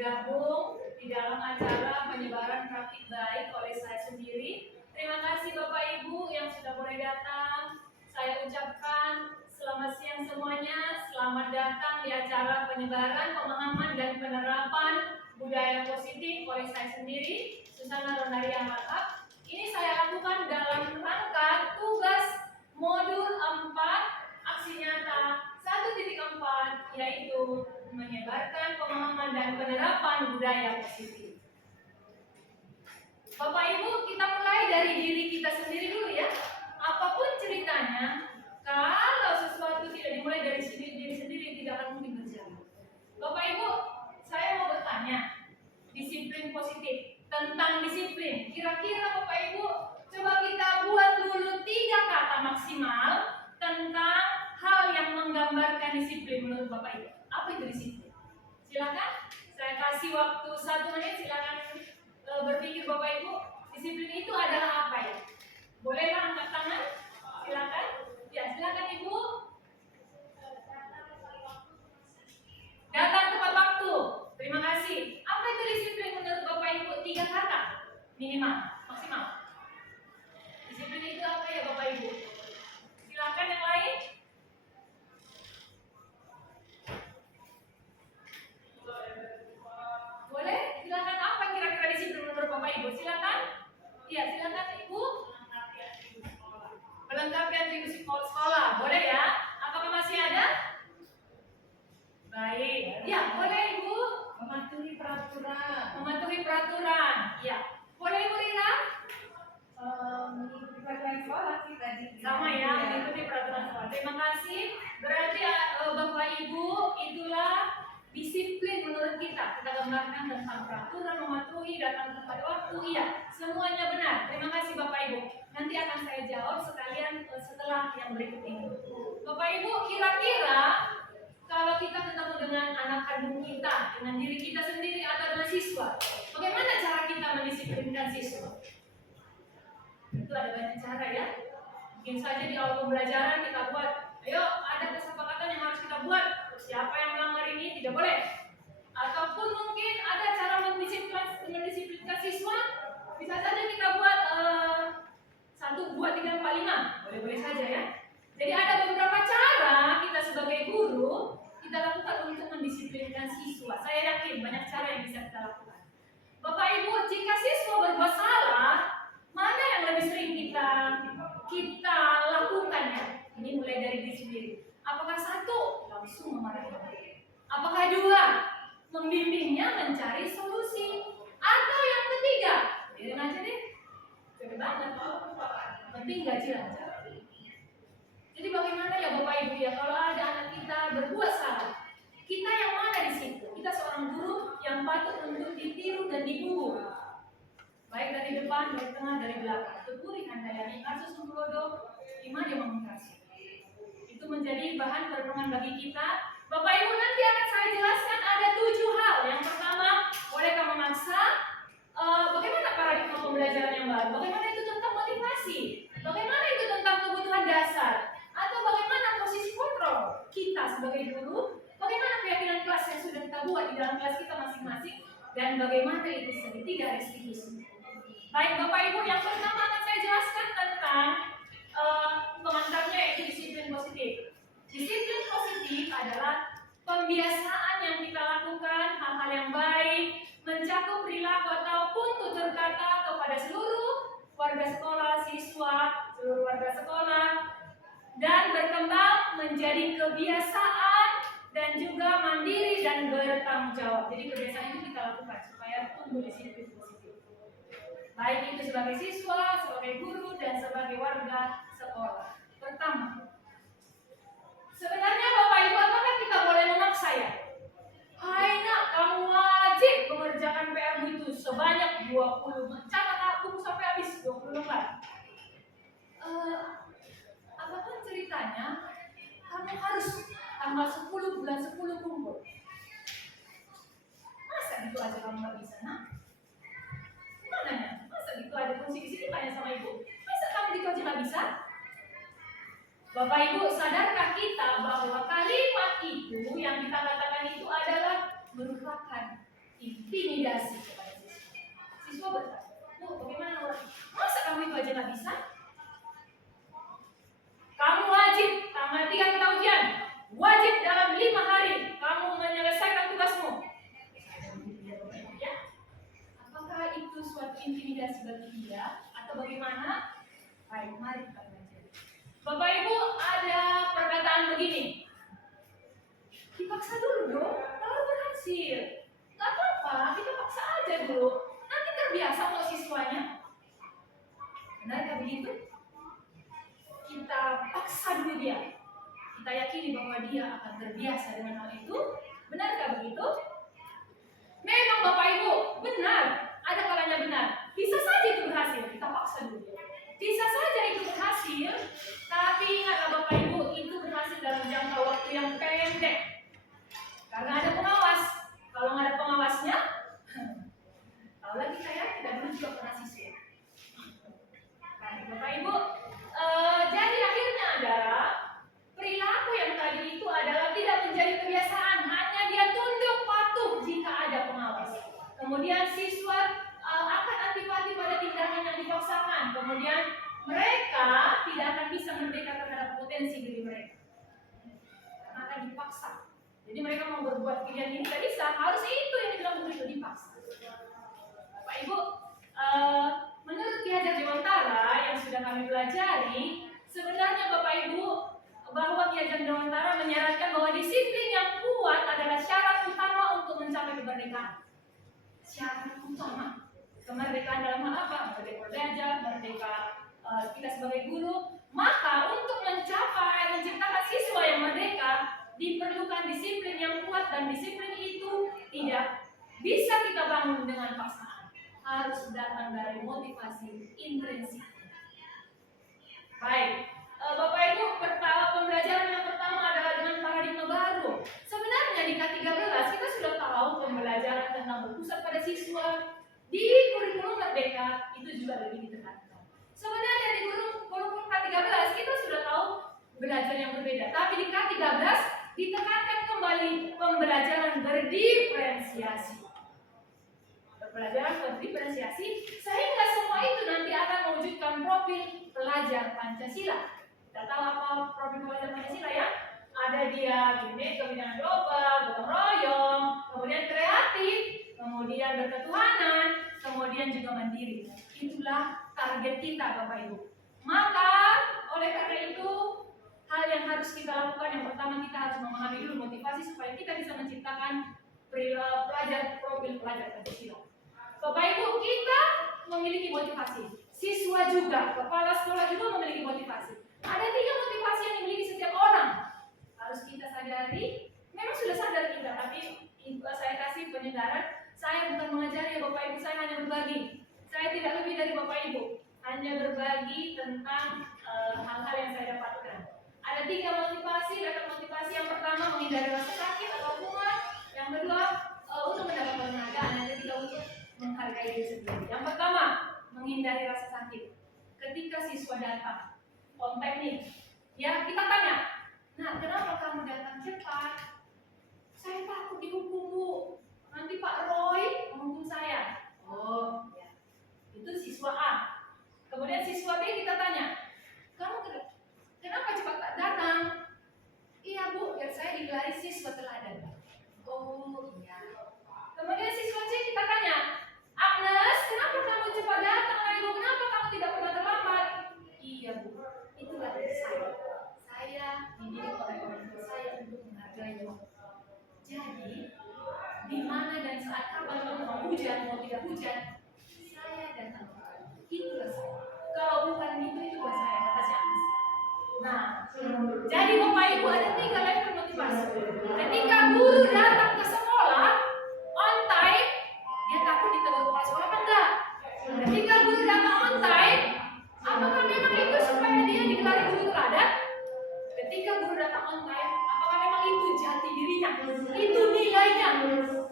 bergabung di dalam acara penyebaran praktik baik oleh saya sendiri. Terima kasih Bapak Ibu yang sudah boleh datang. Saya ucapkan selamat siang semuanya. Selamat datang di acara penyebaran, pemahaman dan penerapan budaya positif oleh saya sendiri, Susana Ronaria Malak. Ini saya lakukan dalam rangka tugas modul 4 aksi nyata 1.4, yaitu menyebarkan pemahaman dan penerapan budaya positif. Bapak Ibu, kita mulai dari diri kita sendiri dulu ya. Apapun ceritanya, kalau sesuatu tidak dimulai dari diri sendiri, tidak akan mungkin berjalan. Bapak Ibu, saya mau bertanya, disiplin positif. Tentang disiplin, kira-kira Bapak Ibu, coba kita buat dulu 3 kata maksimal tentang hal yang menggambarkan disiplin menurut Bapak Ibu. Apa itu disiplin? Silakan, saya kasih waktu 1 menit. Silakan berpikir Bapak Ibu. Disiplin itu adalah apa ya? Bolehlah angkat tangan? Silakan. Ya, silakan Ibu. Datang tepat waktu. Terima kasih. Apa itu disiplin menurut Bapak Ibu? 3 kata minimal, maksimal. Disiplin itu apa ya Bapak Ibu? Silakan yang lain. Boleh? Silakan, apa kira-kira disiplin menurut Bapak Ibu? Silakan. Iya, silakan Ibu. Melengkapi atribut sekolah. Boleh ya? Apakah masih ada? Baik. Ya, boleh Ibu. Mematuhi peraturan. Mematuhi peraturan. Ya. Boleh Ibu Rina? Mengikuti peraturan sekolah sih tadi. Sama ya, mengikuti peraturan sekolah. Terima kasih. Berarti Bapak Ibu, itulah disiplin menurut kita. Kita gambarkan tentang peraturan, mematuhi, datang tepat waktu. Iya, semuanya benar. Terima kasih Bapak Ibu. Nanti akan saya jawab sekalian setelah yang berikut ini. Bapak Ibu, kira-kira kalau kita ketemu dengan anak kandung kita, dengan diri kita sendiri atau dengan siswa, bagaimana cara kita mendisiplinkan siswa? Itu ada banyak cara ya. Mungkin saja di awal pembelajaran kita buat, ayo ada kesepakatan yang harus kita buat. Siapa yang melanggar ini tidak boleh. Ataupun mungkin ada cara mendisiplinkan siswa. Bisa saja kita buat 1, 2, 3, 4, 5. Boleh-boleh saja ya. Jadi ada beberapa cara kita sebagai guru kita lakukan untuk mendisiplinkan siswa. Saya yakin banyak cara yang bisa kita lakukan. Bapak Ibu, jika siswa berbuat salah, mana yang lebih sering kita lakukan ya? Ini mulai dari diri sendiri. Apakah 1, langsung memarahi? Apakah 2, membimbingnya mencari solusi? Atau yang ketiga, biarin aja deh. Capek banget. Penting gaji lancar. Jadi bagaimana ya Bapak Ibu ya, kalau ada anak kita berbuat salah, kita yang mana di situ? Kita seorang guru yang patut untuk ditiru dan diburu. Baik dari depan, dari tengah, dari belakang. Tuturi Handayani, Arsus Sunggulodo, Ima Demonstrasi. Itu menjadi bahan perenungan bagi kita. Bapak Ibu, nanti akan saya jelaskan ada 7 hal. Yang pertama, bolehkah memaksa? Bagaimana paradigma pembelajaran yang baru? Bagaimana itu tentang motivasi? Bagaimana itu tentang kebutuhan dasar? Atau bagaimana posisi kontrol kita sebagai guru? Bagaimana keyakinan kelas yang sudah kita buat di dalam kelas kita masing-masing? Dan bagaimana itu segitiga restitusi? Baik Bapak Ibu, yang pertama akan saya jelaskan tentang pengantarnya, yaitu disiplin positif. Disiplin positif adalah pembiasaan yang kita lakukan, hal-hal yang baik, mencakup perilaku ataupun tutur kata kepada seluruh warga sekolah, siswa, seluruh warga sekolah, dan berkembang menjadi kebiasaan dan juga mandiri dan bertanggung jawab. Jadi kebiasaan itu kita lakukan supaya tumbuh disiplin positif. Baik itu sebagai siswa, sebagai guru, dan sebagai warga sekolah. Pertama, sebenarnya Bapak Ibu, apakah kita boleh memaksa ya? Hai nak, kamu wajib mengerjakan PR itu sebanyak 20. Catat buku sampai habis 20 lembar. Apapun ceritanya, kamu harus tanggal 10 bulan 10 kumpul. Masa gitu aja kamu nggak bisa nak? Gimana ya? Masa gitu aja fungsi di sini tanya sama ibu? Masa kamu gitu aja nggak bisa? Bapak Ibu, sadarkah kita bahwa kalimat itu yang kita katakan itu adalah merupakan intimidasi kepada siswa. Siswa bertanya, Bu, bagaimana Nur? Masa kamu itu aja nggak bisa? Kamu wajib tanggal 3 kita ujian. Wajib dalam 5 hari kamu menyelesaikan tugasmu. Ya. Apakah itu suatu intimidasi bagi dia atau bagaimana? Baik, mari kita belajar. Bapak Ibu, ada perkataan begini. Dipaksa dulu dong, baru berhasil. Gak apa-apa, kita paksa aja dulu. Nanti terbiasa kok siswanya. Benarkah begitu? Kita paksa dulu dia. Kita yakini bahwa dia akan terbiasa dengan hal itu. Benarkah begitu? Memang Bapak Ibu, benar. Ada kalanya benar. Bisa saja itu berhasil, kita paksa dulu dia. Bisa saja itu berhasil, tapi ingatlah Bapak Ibu, itu berhasil dalam jangka waktu yang pendek. Karena ada pengawas. Kalau nggak ada pengawasnya, tahu lagi saya tidak dulu juga pernah siswa. Baik Bapak Ibu, jadi akhirnya adalah perilaku yang tadi itu adalah tidak menjadi kebiasaan, hanya dia tunduk patuh jika ada pengawas. Kemudian siswa akan antipati pada tindakan yang dipaksakan. Kemudian mereka tidak akan bisa merdeka terhadap potensi diri mereka, karena akan dipaksa. Jadi mereka mau berbuat pilihan ini tidak bisa, harus itu yang dibilang begitu, dipaksa. Bapak Ibu, menurut Ki Hajar Dewantara yang sudah kami pelajari, sebenarnya Bapak Ibu bahwa Ki Hajar Dewantara menyarankan bahwa disiplin yang kuat adalah syarat utama untuk mencapai kemerdekaan. Syarat utama kemerdekaan dalam hal apa? Merdeka belajar, merdeka kita sebagai guru. Maka untuk mencapai menciptakan siswa yang merdeka diperlukan disiplin yang kuat, dan disiplin itu tidak bisa kita bangun dengan paksaan. Harus datang dari motivasi intrinsik. Baik, Bapak Ibu, pembelajaran yang pertama adalah dengan paradigma baru. Sebenarnya di K13 kita sudah tahu pembelajaran tentang berpusat pada siswa. Di kurikulum Merdeka itu juga lebih ditekankan. Sebenarnya di kurikulum K13 kita sudah tahu belajar yang berbeda, tapi di K13 ditekankan kembali pembelajaran berdiferensiasi. Pembelajaran berdiferensiasi sehingga semua itu nanti akan mewujudkan profil pelajar Pancasila. Kita tahu apa profil pelajar Pancasila ya? Ada dia Bhinneka Kebinekaan Global, gotong royong, kemudian kreatif, kemudian berketuhanan, kemudian juga mandiri. Itulah target kita Bapak Ibu. Maka oleh karena itu hal yang harus kita lakukan, yang pertama kita harus memahami dulu motivasi supaya kita bisa menciptakan profil pelajar Pancasila. Bapak Ibu, kita memiliki motivasi. Siswa juga, kepala sekolah juga memiliki motivasi. Ada 3 motivasi yang dimiliki setiap orang. Harus kita sadari, memang sudah sadar kita, tapi saya kasih penyedaran. Saya bukan mengajari ya Bapak Ibu, saya hanya berbagi. Saya tidak lebih dari Bapak Ibu, hanya berbagi tentang hal-hal yang saya dapatkan. Ada 3 motivasi. Motivasi yang pertama menghindari rasa sakit atau kumat. Yang kedua untuk mendapatkan penghargaan. Yang ketiga untuk menghargai diri sendiri. Yang pertama menghindari rasa sakit. Ketika siswa datang on time nih, ya kita tanya, nah kenapa kamu datang cepat? Saya takut dihukum Bu. Nanti Pak Roy menghukum saya. Oh ya, itu siswa A. Kemudian siswa B kita tanya, kamu kenapa cepat datang? Iya Bu, biar saya digelari siswa teladan. Oh iya. Kemudian siswa C kita tanya, Agnes, kenapa kamu cepat datang? Ibu, kenapa kamu tidak pernah terlambat? Iya Bu, itulah saya. Saya dididik oleh orang tua saya untuk menghargai waktu. Jadi, di mana dan saat kapan mau hujan, mau tidak hujan, saya datang. Itulah saya. Kalau bukan itu bukan saya, kata si Agnes. Nah, jadi Bapak Ibu ada 3 level motivasi. Ketika guru datang ke sekolah on time, dia takut ditegur kepala sekolah apa enggak? Ketika guru datang on time, apakah memang itu supaya dia digelari guru teladan? Ketika guru datang on time, apakah memang itu jati dirinya? Itu nilainya.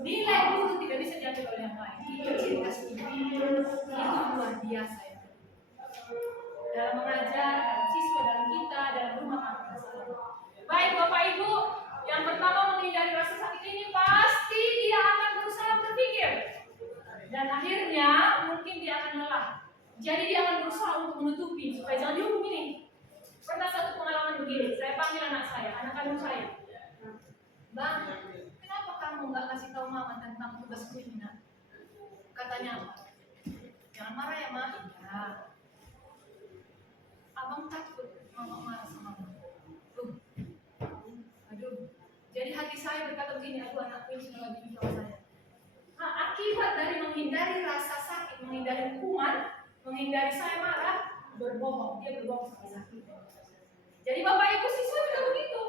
Nilai guru tidak bisa diambil oleh yang lain. Itu ciri khas diri. Itu luar biasa ya. Dalam mengajar, dalam siswa, dalam kita, dalam rumah tangga. Baik Bapak Ibu, yang pertama menghindari rasa sakit ini pasti dia akan berusaha berpikir, Jadi dia akan berusaha untuk menutupi supaya jangan dihukum ini. Pernah satu pengalaman begini, saya panggil anak saya, anak kandung saya. Bang, kenapa kamu nggak kasih tahu mama tentang tugas ini? Katanya apa? Jangan marah ya, Ma. Ya. Abang takut mama marah sama mama. Aduh. Jadi hati saya berkata begini, aduh anakku ini sudah lagi sama saya. Nah, akibat dari menghindari rasa sakit, menghindari hukuman, menghindari saya marah, berbohong. Dia berbohong sama sakit. Jadi Bapak Ibu siswa juga begitu.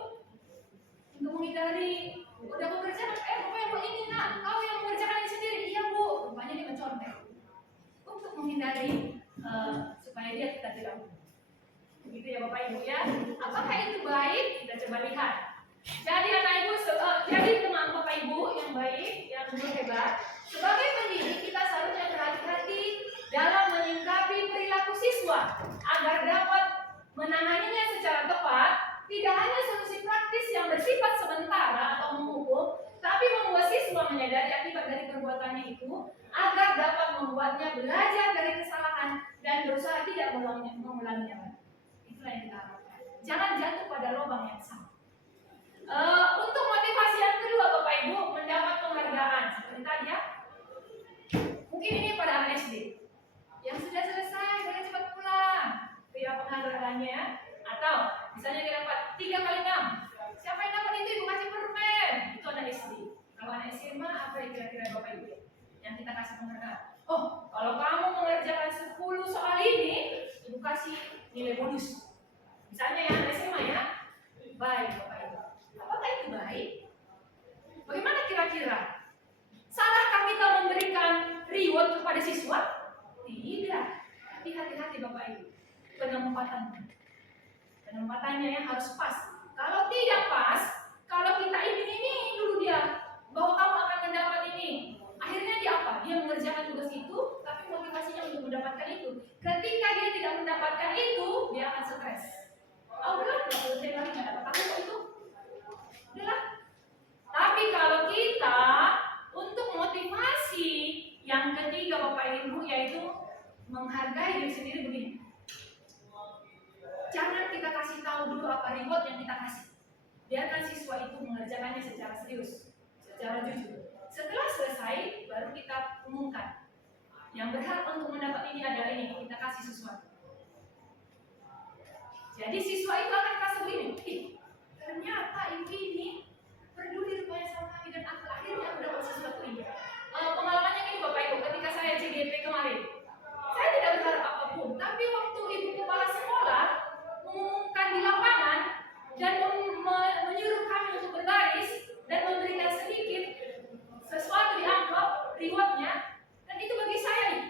Untuk menghindari, udah bekerja, Bapak yang buat ini nak, kau yang mengerjakan ini sendiri. Iya Bu, rupanya dia mencontek. Untuk menghindari supaya dia tidak hukum. Begitu ya Bapak Ibu ya. Apakah itu baik? Kita coba lihat. Jadi anak ibu, jadi teman Bapak Ibu yang baik, yang hebat. Sebagai pendidik kita seharusnya berhati-hati dalam menyikapi perilaku siswa agar dapat menanganinya secara tepat. Tidak hanya solusi praktis yang bersifat sementara atau menghukum, tapi membuat siswa menyadari akibat dari perbuatannya itu agar dapat membuatnya belajar dari kesalahan dan berusaha tidak mengulanginya. Itulah yang kita harapkan. Jangan jatuh pada lubang yang sama. Untuk motivasi yang kedua Bapak Ibu mendapat penghargaan seperti tadi ya. Mungkin ini pada anak SD yang sudah selesai, boleh cepat pulang. Tidak penghargaannya ya. Atau misalnya dia dapat 3 kali 6. Siapa yang dapat itu Ibu kasih permen. Itu anak SD. Kalau anak SMA apa yang kira-kira Bapak Ibu yang kita kasih penghargaan? Oh, kalau kamu mengerjakan 10 soal ini, Ibu kasih nilai bonus. Misalnya ya anak SMA ya. Baik Bapak Ibu. Apakah itu baik? Bagaimana kira-kira? Salahkah kita memberikan reward kepada siswa? Tidak. Tapi hati-hati Bapak Ibu. Penempatannya yang harus pas. Kalau tidak pas, kalau kita ini dulu dia bahwa kamu akan mendapat ini. Akhirnya dia apa? Dia mengerjakan tugas itu, tapi motivasinya untuk mendapatkan itu. Ketika dia tidak mendapatkan itu, dia akan stres. Oh, udah, nggak perlu saya lagi, nggak dapat aku kok itu. Udahlah. Tapi kalau kita untuk motivasi yang ketiga Bapak Ibu yaitu menghargai diri sendiri begini. Jangan kita kasih tahu dulu apa reward yang kita kasih. Biarkan siswa itu mengerjakannya secara serius, secara jujur. Setelah selesai, baru kita umumkan. Yang berhak untuk mendapat ini adalah ini, kita kasih sesuatu. Jadi siswa itu akan merasa begini, ternyata ibu ini peduli rupanya sama kami dan akhirnya aku dapat sesuatu ini. Pengalamannya ini Bapak Ibu, ketika saya CGP kemarin, saya tidak berharap apapun, tapi waktu ibu kepala sekolah mengumumkan di lapangan dan menyuruh kami untuk berbaris dan memberikan sedikit sesuatu di amplop rewardnya, dan itu bagi saya nih,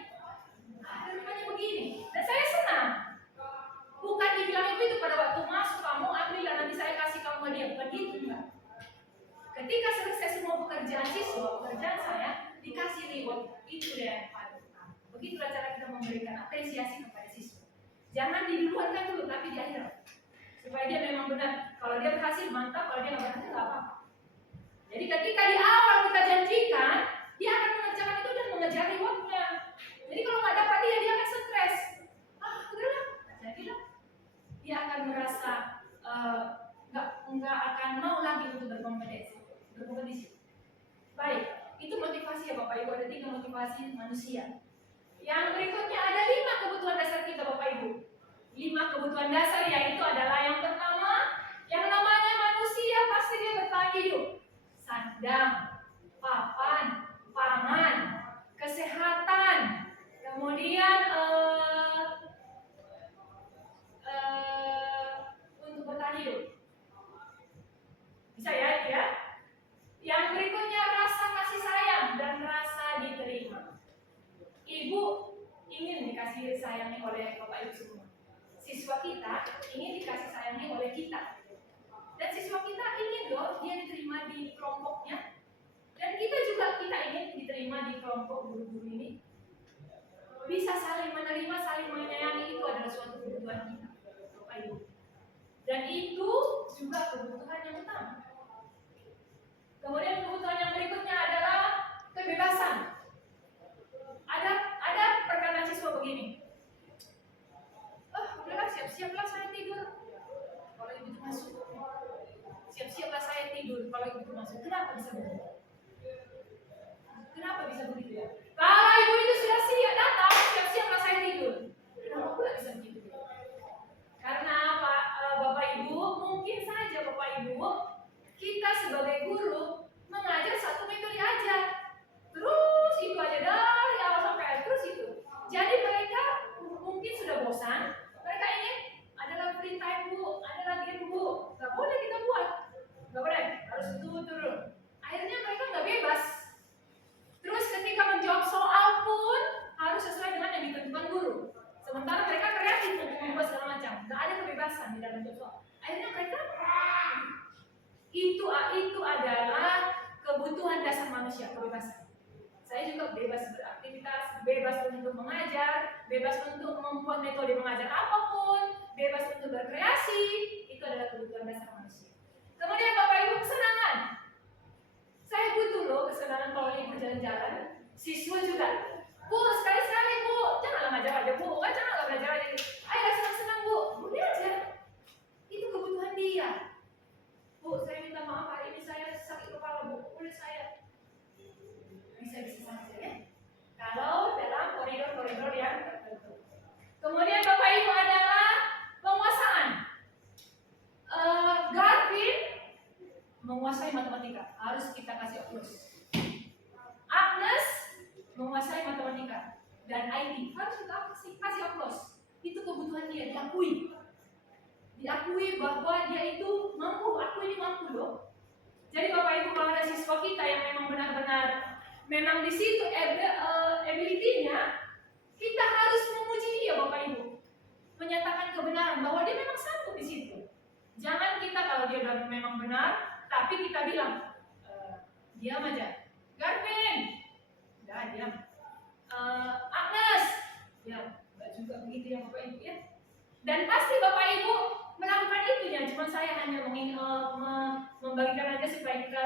rupanya begini, dan saya senang. Bukan dibilang ibu itu pada waktu masuk kamu ambil dan nanti saya kasih kamu hadiah, bukan gitu enggak. Ketika selesai semua pekerjaan siswa, pekerjaan saya dikasih reward, itu dia yang paling utama. Begitulah cara kita memberikan apresiasi kepada siswa. Jangan diduluankan dulu, tapi di akhir. Supaya dia memang benar. Kalau dia berhasil mantap, kalau dia nggak berhasil nggak apa-apa. Jadi ketika di awal kita janjikan, dia akan mengerjakan itu dan mengejar rewardnya. Jadi kalau nggak dapat dia akan stres. Udahlah, jadilah. Dia akan merasa nggak akan mau lagi untuk berkompetisi. Baik, itu motivasi ya Bapak Ibu. Ada 3 motivasi manusia. Yang berikutnya ada 5 kebutuhan dasar kita Bapak Ibu. 5 kebutuhan dasar yaitu adalah yang pertama, yang namanya manusia pasti dia bertahan hidup. Sandang, papan, pangan, kesehatan, kemudian untuk bertahan hidup. Bisa ya dia? Yang berikutnya rasa kasih sayang dan rasa diterima. Ibu ingin dikasih sayangi oleh Bapak Ibu semua. Siswa kita ingin dikasih sayangi oleh kita. Dan siswa kita ingin loh dia diterima di kelompoknya. Dan kita ingin diterima di kelompok guru-guru ini. Bisa saling menerima, saling menyayangi itu adalah suatu kebutuhan kita, Bapak Ibu. Dan itu juga kebutuhan yang utama. Kemudian kebutuhan yang berikutnya adalah kebebasan. Ada perkataan siswa begini, siap-siaplah saya tidur kalau ibu itu masuk. Siap-siaplah saya tidur kalau ibu itu masuk. Kenapa bisa begitu? Kenapa bisa begitu ya? Kalau ibu itu sudah siap datang, siap-siaplah saya tidur. Kenapa pula bisa begitu? Karena apa, Bapak Ibu, mungkin saja Bapak Ibu, kita sebagai guru mengajar satu metode aja. Terus itu aja dari awal sampai akhir, terus itu. Jadi mereka mungkin sudah bosan, mereka ingin adalah free time Bu, adalah game Bu. Gak boleh kita buat, gak boleh, harus turun. Akhirnya mereka gak bebas. Terus ketika menjawab soal pun harus sesuai dengan yang ditentukan guru. Sementara mereka kreatif untuk membuat segala macam, gak ada kebebasan di dalam menjawab soal. Akhirnya mereka itu adalah kebutuhan dasar manusia, kebebasan. Saya juga bebas beraktivitas, bebas untuk mengajar, bebas untuk membuat metode mengajar apapun, bebas untuk berkreasi. Itu adalah kebutuhan dasar manusia. Kemudian Bapak Ibu, kesenangan. Saya butuh loh kesenangan kalau libur jalan-jalan. Siswa juga. Bu, sekali-sekali Bu, janganlah ngajar aja Bu, kan janganlah belajar aja. Ayo senang-senang Bu, boleh aja. Itu kebutuhan dia. Bu, saya minta maaf hari ini saya sakit kepala Bu, boleh saya bisa saja ya. Kalau dalam koridor-koridor yang tertentu. Kemudian Bapak Ibu adalah penguasaan. Garvin menguasai matematika, harus kita kasih plus. Agnes menguasai matematika dan IT, harus kita kasih plus. Itu kebutuhan dia, diakui bahwa dia itu mampu, aku ini mampu loh. Jadi Bapak Ibu, kalau ada siswa kita yang memang benar-benar memang di situ ability-nya, kita harus memuji dia Bapak Ibu, menyatakan kebenaran bahwa dia memang sanggup di situ. Jangan kita kalau dia memang benar, tapi kita bilang diam aja. Garvin, udah diam. Agnes, diam. Enggak juga begitu ya Bapak Ibu ya. Dan pasti Bapak Ibu melakukan itu ya. Cuma saya hanya membagikan aja supaya kita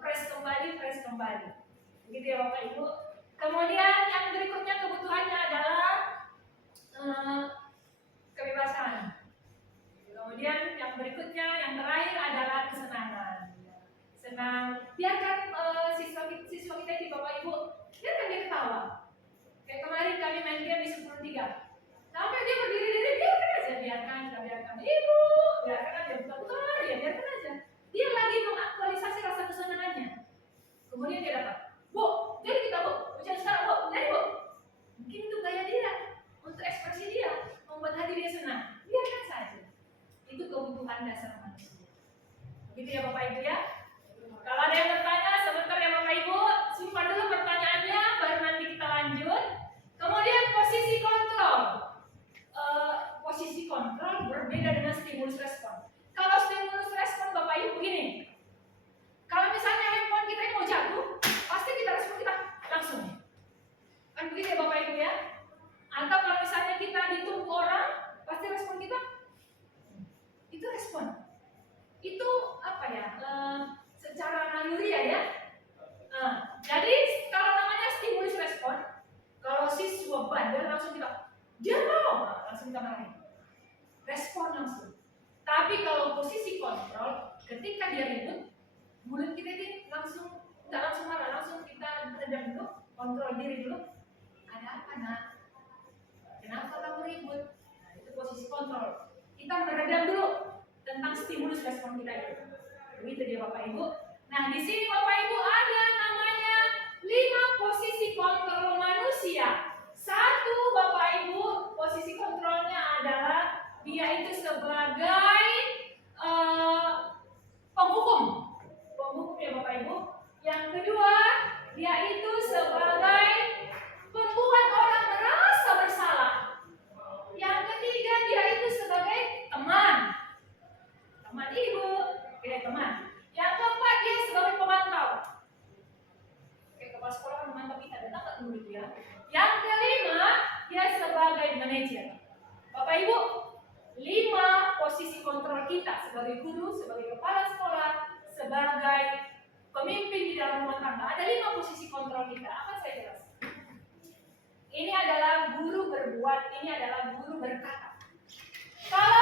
press kembali. Begitu ya Bapak Ibu. Kemudian yang berikutnya kebutuhannya adalah kebebasan. Kemudian yang berikutnya, yang terakhir adalah kesenangan. Senang, biarkan siswa kita di Bapak Ibu, biarkan dia ketawa. Kayak kemarin kami main game di 10-3. Sampai dia berdiri-diri, biarkan aja, biarkan. Ibu, biarkan aja, buka-buka, ya biarkan aja. Dia lagi mengaktualisasi rasa kesenangannya. Kemudian dia dapat, Bu, jadi kita Bu, ujian sekarang Bu, jadi Bu. Mungkin itu gaya dia, untuk ekspresi dia, membuat hati dia senang. Biarkan saja. Itu kebutuhan dasar manusia. Begitu ya Bapak Ibu ya. Kalau ada yang bertanya sebentar ya Bapak Ibu, simpan dulu pertanyaannya, baru nanti kita lanjut. Kemudian posisi kontrol. Posisi kontrol berbeda dengan stimulus respon. Kalau stimulus respon Bapak Ibu begini, kalau misalnya handphone kita ini mau jatuh, pasti kita respon kita langsung. Kan begitu ya Bapak Ibu ya. Atau kalau misalnya kita ditumpuk orang, pasti respon kita itu respon. Itu apa ya? Secara naluri ya. Jadi kalau namanya stimulus respon, kalau siswa bandel langsung kita dia mau, langsung kita marahin. Respon langsung. Tapi kalau posisi kontrol, ketika dia ribut, mulut kita ini langsung nggak langsung marah, langsung kita redam dulu, kontrol diri dulu. Ada apa nak? Kenapa kamu ribut? Nah, itu posisi kontrol. Kita meredam dulu tentang stimulus respon kita itu. Begitu dia Bapak Ibu. Nah, di sini Bapak Ibu ada namanya 5 posisi kontrol manusia. 1 Bapak Ibu, posisi kontrolnya adalah dia itu sebagai penghukum. Penghukum ya Bapak Ibu. Yang kedua, dia itu sebagai pembuat orang merasa bersalah. Yang ketiga, dia itu sebagai teman. Teman ibu, teman. Yang keempat, dia sebagai pemantau. Kepala sekolah kan memantau kita, dan tak dulu itu ya. Yang kelima, dia sebagai manajer. Bapak Ibu, 5 posisi kontrol kita sebagai guru, sebagai kepala sekolah, sebagai pemimpin di dalam rumah tangga. Ada 5 posisi kontrol kita. Akan saya jelaskan. Ini adalah guru berbuat, ini adalah guru berkata. Kalau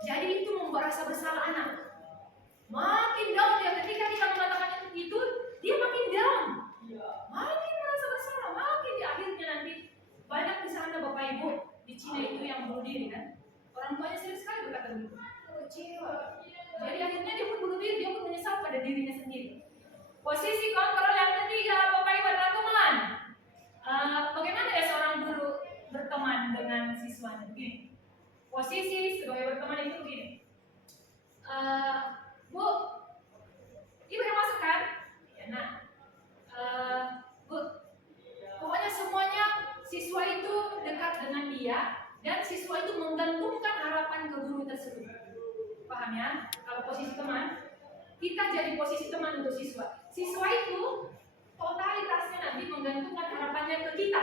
Jadi itu membuat rasa bersalah anak. Makin down dia ketika kita mengatakan itu, dia makin down. Makin merasa bersalah, makin di akhirnya nanti banyak di sana Bapak Ibu di Cina itu yang bunuh diri kan. Orang tuanya sering sekali berkata begitu. Kecewa. Jadi akhirnya dia pun bunuh diri, dia pun menyesal pada dirinya sendiri. Posisi kontrol yang ketiga, Bapak Ibu adalah teman. Bagaimana ya seorang guru berteman dengan siswanya? Begini. Posisi sebagai berteman itu begini. Bu, Ibu yang masuk kan? Ya, nah, Bu, pokoknya semuanya siswa itu dekat dengan dia dan siswa itu menggantungkan harapan ke guru tersebut. Paham ya? Kalau posisi teman, kita jadi posisi teman untuk siswa. Siswa itu totalitasnya nanti menggantungkan harapannya ke kita.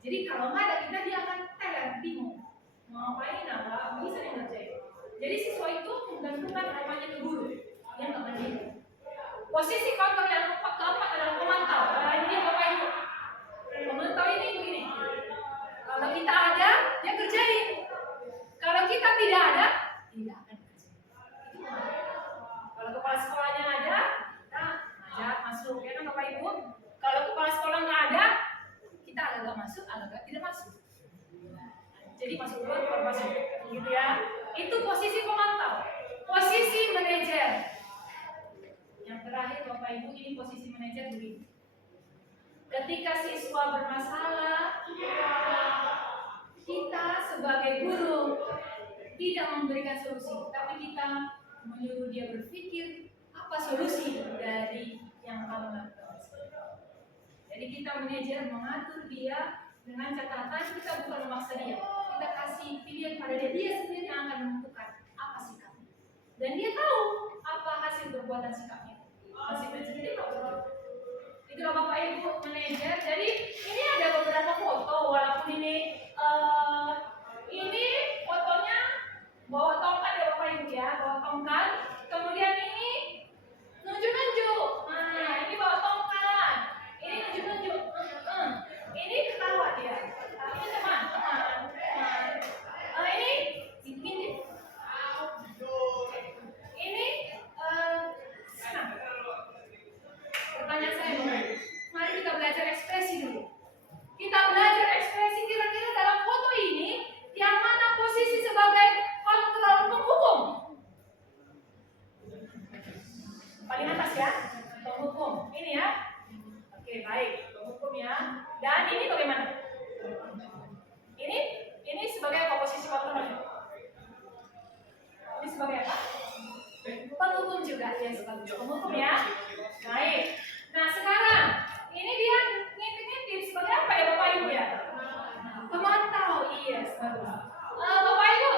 Jadi kalau nggak ada kita, dia akan teler, bingung. Mau ngapain apa? Bisa yang ngerjain. Jadi siswa itu menggantungkan harapannya ke guru. Dia nggak berdiri. Posisi kontrol yang keempat adalah pemantau. Ini dia Bapak Ibu. Pemantau ini begini. Kalau kita ada, dia kerjain. Kalau kita tidak ada, tidak akan kerjain. Kalau kepala sekolahnya ada, kita ajak masuk. Ya kan Bapak Ibu? Kalau kepala sekolah nggak ada, kita agak masuk, agak tidak masuk. Jadi masuk keluar masuk, gitu ya. Itu posisi pemantau. Posisi manajer. Yang terakhir Bapak Ibu, ini posisi manajer begini. Ketika siswa bermasalah, kita sebagai guru tidak memberikan solusi, tapi kita menyuruh dia berpikir apa solusi dari yang kamu lakukan. Jadi kita manajer mengatur dia dengan catatan kita bukan memaksa dia. Kita kasih pilihan pada dia, dia sendiri yang akan menentukan apa sikapnya. Dan dia tahu apa hasil perbuatan sikapnya. Hasilnya sendiri tahu. Itulah Bapak Ibu manajer. Jadi ini ada beberapa foto, walaupun ini fotonya bawa tongkat ya Bapak Ibu ya, bawa tongkat. Kemudian ini nunjuk-nunjuk. Nah, ini bawa tongkat. Ini nunjuk-nunjuk. Ini ketawa dia. Ini teman. Ini intip. Ini senang. Pertanyaan saya Bapak. Mari kita belajar ekspresi dulu. Kita belajar ekspresi kira-kira dalam foto ini yang mana posisi sebagai kontrol penghukum. Paling atas ya, penghukum. Ini ya. Oke, baik. Penghukum ya. Dan ini bagaimana? Ini sebagai apa posisi kontrolnya? Ini sebagai apa? Penghukum juga ya, sebagai penghukum ya. Baik. Nah sekarang ini dia ngintip-ngintip sebagai apa ya Bapak Ibu ya? Pemantau. Iya, bagus. Bapak Ibu.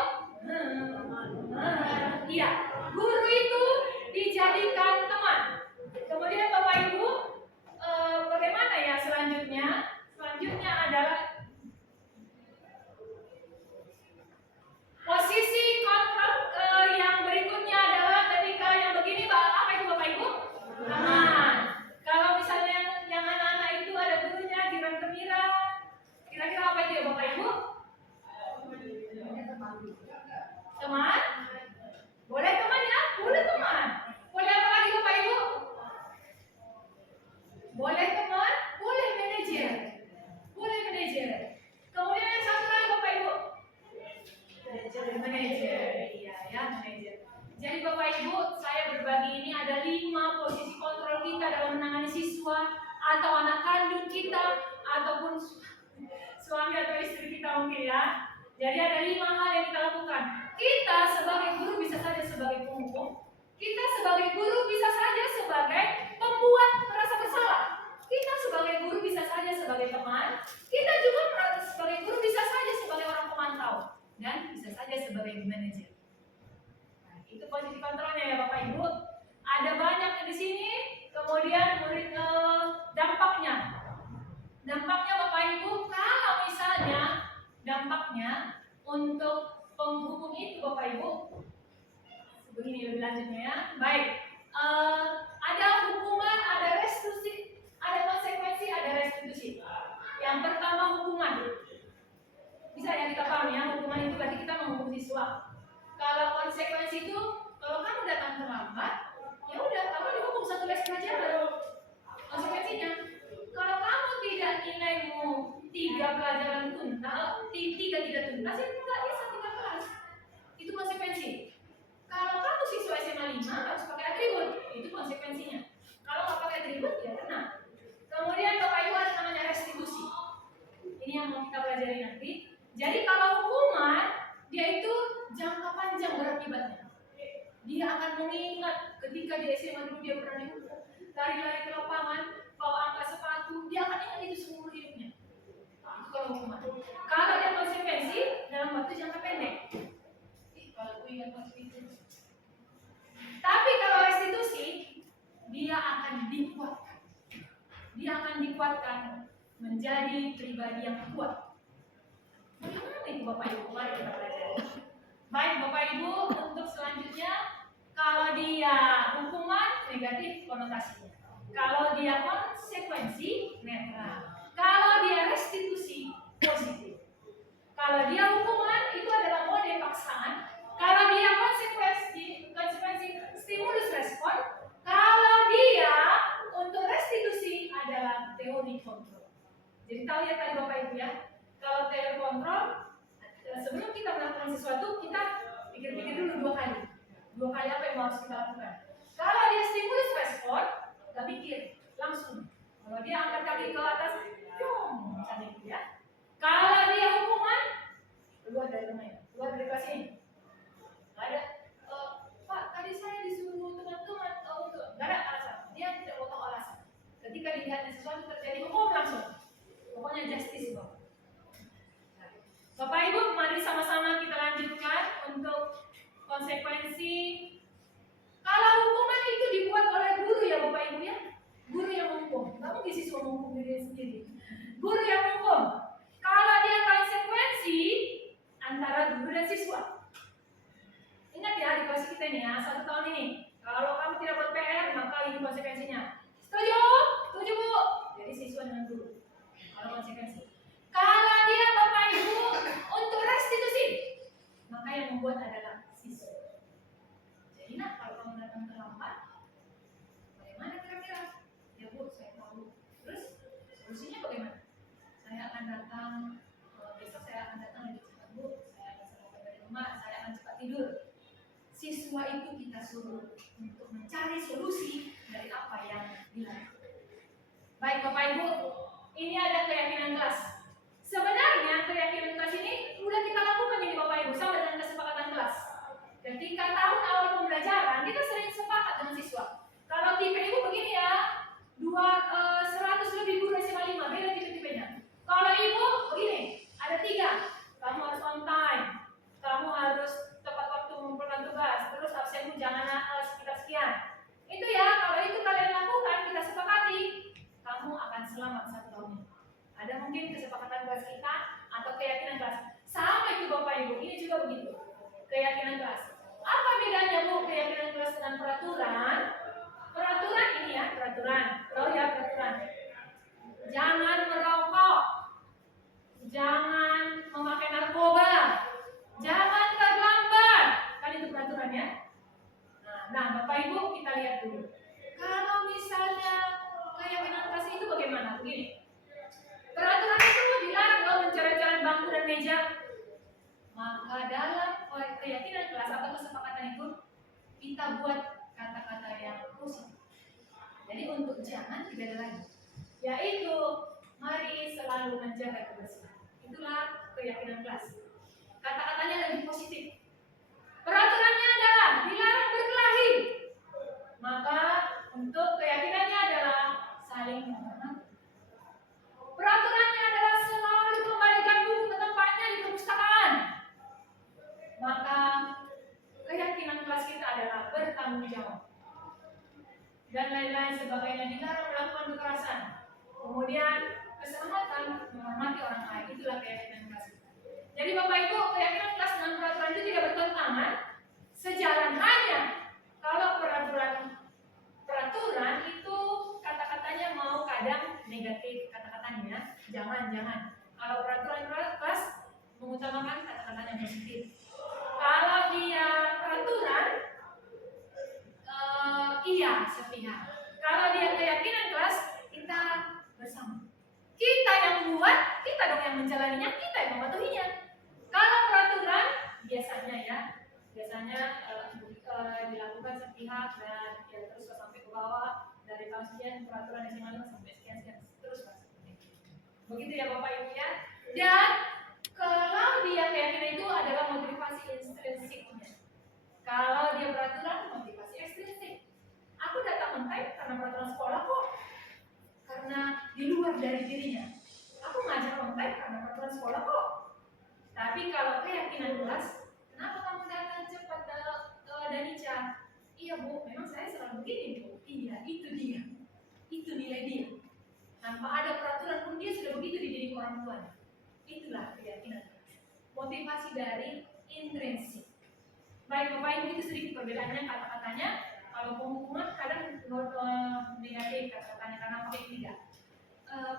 Iya. Guru itu dijadikan teman. Kemudian Bapak Ibu, bagaimana ya selanjutnya? Selanjutnya adalah posisi kontrol. Yang berikutnya adalah ketika yang begini, apa itu Bapak Ibu? Teman. Kalau misalnya yang anak-anak itu ada gurunya girang gembira, kira-kira apa itu ya Bapak Ibu? Teman? Boleh teman ya? Boleh teman. Boleh apa lagi Bapak Ibu? Boleh teman? Boleh manajer. Boleh manajer. Kemudian yang satu lagi Bapak Ibu? Manajer. Iya ya, manajer. Jadi Bapak Ibu, saya berbagi ini ada 5 posisi kontrol kita dalam menangani siswa atau anak kandung kita ataupun suami atau istri kita mungkin ya. Jadi ada 5 hal yang kita lakukan. Kita sebagai guru bisa saja sebagai penghukum. Kita sebagai guru bisa saja sebagai pembuat merasa bersalah. Kita sebagai guru bisa saja sebagai teman. Kita juga sebagai guru bisa saja sebagai orang pemantau. Dan bisa saja sebagai manajer. Itu posisi kontrolnya ya Bapak Ibu. Ada banyak di sini. Kemudian dampaknya. Dampaknya Bapak Ibu, kalau misalnya dampaknya untuk penghukum itu Bapak Ibu, begini lebih lanjutnya ya. Baik. Ada hukuman, ada restitusi, ada konsekuensi, ada restitusi. Yang pertama hukuman. Bisa ya kita paham ya, hukuman itu berarti kita menghukum siswa. Kalau konsekuensi itu, kalau kamu datang terlambat, ya udah kamu dihukum 1 les pelajaran. Konsekuensinya, kalau kamu tidak nilaimu 3 pelajaran tuntas, 3 tidak tuntas, ya nggak bisa 3 kelas. Itu konsekuensi. Kalau kamu siswa SMA 5 harus pakai atribut, itu konsekuensinya. Kalau nggak pakai atribut, ya kena. Kemudian Bapak Ibu ada namanya restitusi. Ini yang mau kita pelajari nanti. Jadi kalau hukuman, dia itu jangka panjang berakibatnya. Dia akan mengingat ketika di SMA dulu dia pernah dihukum, lari-lari ke lapangan, bawa angkat sepatu, dia akan ingat itu seumur hidupnya. Itu kalau hukuman. Kalau dia konsekuensi dalam waktu jangka pendek. Kalau aku ingat waktu itu. Tapi kalau restitusi, dia akan dikuatkan. Dia akan dikuatkan menjadi pribadi yang kuat. Bagaimana itu Bapak Ibu? Mari kita pelajari. Baik Bapak Ibu, untuk selanjutnya, kalau dia hukuman negatif konotasinya. Kalau dia konsekuensi netral. Kalau dia restitusi positif. Kalau dia hukuman itu adalah mode paksaan. Kalau dia konsekuensi stimulus respon. Kalau dia untuk restitusi adalah teori kontrol. Jadi tahu ya tadi Bapak Ibu ya. Kalau teori kontrol, sebelum kita melakukan sesuatu kita pikir-pikir dulu 2 kali. 2 kali apa yang harus kita lakukan. Kalau dia stimulus respon, nggak pikir langsung. Kalau dia angkat kaki ke atas, misalnya gitu ya. Kalau dia hukuman, keluar dari rumah, keluar dari kelas ini. Nggak ada, Pak, tadi saya disuruh teman-teman untuk, nggak ada alasan. Dia tidak mau tahu alasan. Ketika dilihatnya sesuatu terjadi, hukum langsung. Pokoknya justice Bapak. Bapak Ibu, mari sama-sama kita lanjutkan untuk konsekuensi. Kalau hukuman itu dibuat oleh guru ya Bapak Ibu ya, guru yang menghukum. Nggak mungkin siswa menghukum diri sendiri. Guru yang menghukum. Kalau dia konsekuensi antara guru dan siswa. Ingat ya di kelas kita nih ya, 1 tahun ini. Kalau kamu tidak buat PR, maka ini konsekuensinya. Setuju? Setuju Bu? Jadi siswa dengan guru. Kalau konsekuensi. Kalau dia Bapak Ibu untuk restitusi, maka yang membuat adalah siswa. Jadi nah kalau kamu datang terlambat, bagaimana kira-kira? Ya Bu, saya tahu. Terus solusinya bagaimana? Saya akan datang besok, saya akan datang lebih cepat Bu. Saya akan selamat dari rumah, saya akan cepat tidur. Siswa itu kita suruh untuk mencari solusi dari apa yang dilakukan. Baik Bapak Ibu, ini ada keyakinan kelas. Sebenarnya keyakinan kelas ini sudah kita lakukan ini Bapak Ibu sama dengan kesepakatan kelas. Ketika tahun awal pembelajaran kita sering sepakat dengan siswa. Kalau tipe Ibu begini ya, 100 lebih guru SMA 5, beda tipe-tipenya. Kalau Ibu begini, ada 3, kamu harus on time, kamu harus tepat waktu mengumpulkan tugas, terus absenmu jangan sekian. Itu ya, kalau itu kalian lakukan, kita sepakati, kamu akan selamat 1 tahun ini. Ada mungkin kesepakatan kelas kita atau keyakinan kelas. Sama itu Bapak Ibu, ini juga begitu. Keyakinan kelas. Apa bedanya Bu keyakinan kelas dengan peraturan? Peraturan ini ya, peraturan. Tahu ya peraturan. Jangan merokok. Jangan memakai narkoba. Jangan terlambat. Kan itu peraturan ya. Nah, Bapak Ibu kita lihat dulu. Kalau misalnya keyakinan kelas itu bagaimana? Begini. Peraturan itu dilarang loh mencoret-coret bangku dan meja. Maka dalam keyakinan kelas atau kesepakatan itu kita buat kata-kata yang positif. Jadi untuk jangan tidak ada lagi. Yaitu mari selalu menjaga kebersihan. Itulah keyakinan kelas. Kata-katanya lebih positif. Peraturannya adalah dilarang berkelahi. Maka untuk keyakinannya adalah saling menghormati. Peraturannya adalah selalu kembalikan buku ke tempatnya di perpustakaan. Maka keyakinan kelas kita adalah bertanggung jawab. Dan lain-lain sebagainya, dilarang melakukan kekerasan. Kemudian keselamatan, menghormati orang lain. Itulah keyakinan kelas kita. Jadi Bapak Ibu, keyakinan kelas dengan peraturan itu tidak bertentangan. Sejalan hanya kalau peraturan itu kata-katanya mau kadang negatif kata-katanya, jangan. Kalau peraturan kelas mengutamakan kata-katanya positif. Kalau dia sepihak. Kalau dia keyakinan kelas, kita bersama. Kita yang buat, kita dong yang menjalaninya, kita yang mematuhinya. Kalau peraturan biasanya dilakukan sepihak dan ya, terus sampai ke bawah dari tahun sekian peraturan SMA 5 sampai sekian terus begitu ya Bapak Ibu ya. Dan kalau dia keyakinan itu adalah motivasi intrinsiknya. Kalau dia peraturan, motivasi ekstrinsik. Aku datang mentai karena peraturan sekolah kok, karena di luar dari dirinya. Aku ngajar mentai karena peraturan sekolah kok. Tapi kalau keyakinan kelas, kenapa kamu datang cepat Danica? Iya Bu, memang saya selalu begini Bu. Iya, itu dia. Itu nilai dia. Tanpa ada peraturan pun dia sudah begitu dididik orang tuanya. Itulah keyakinan. Motivasi dari intrinsik. Baik Bapak Ibu, itu sedikit perbedaannya kata-katanya. Kalau penghukuman kadang negatif kata-katanya karena pakai tidak.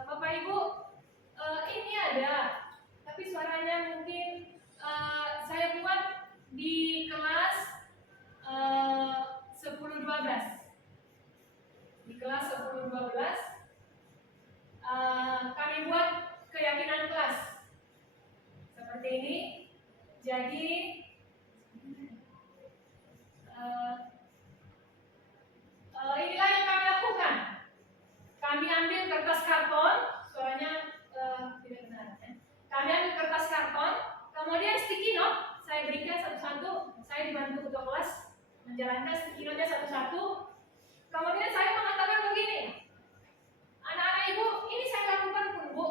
Bapak Ibu, ini ada, tapi suaranya mungkin saya buat di kelas 10-12. Di kelas 10-12 kami buat keyakinan kelas seperti ini. Jadi inilah yang kami lakukan. Kami ambil kertas karton, suaranya tidak benar. Ya. Kami ambil kertas karton, kemudian sticky note saya berikan satu-satu. Saya dibantu ketua kelas menjalankan sticky note-nya satu-satu. Kemudian saya mengatakan begini, anak-anak ibu, ini saya lakukan pun Bu,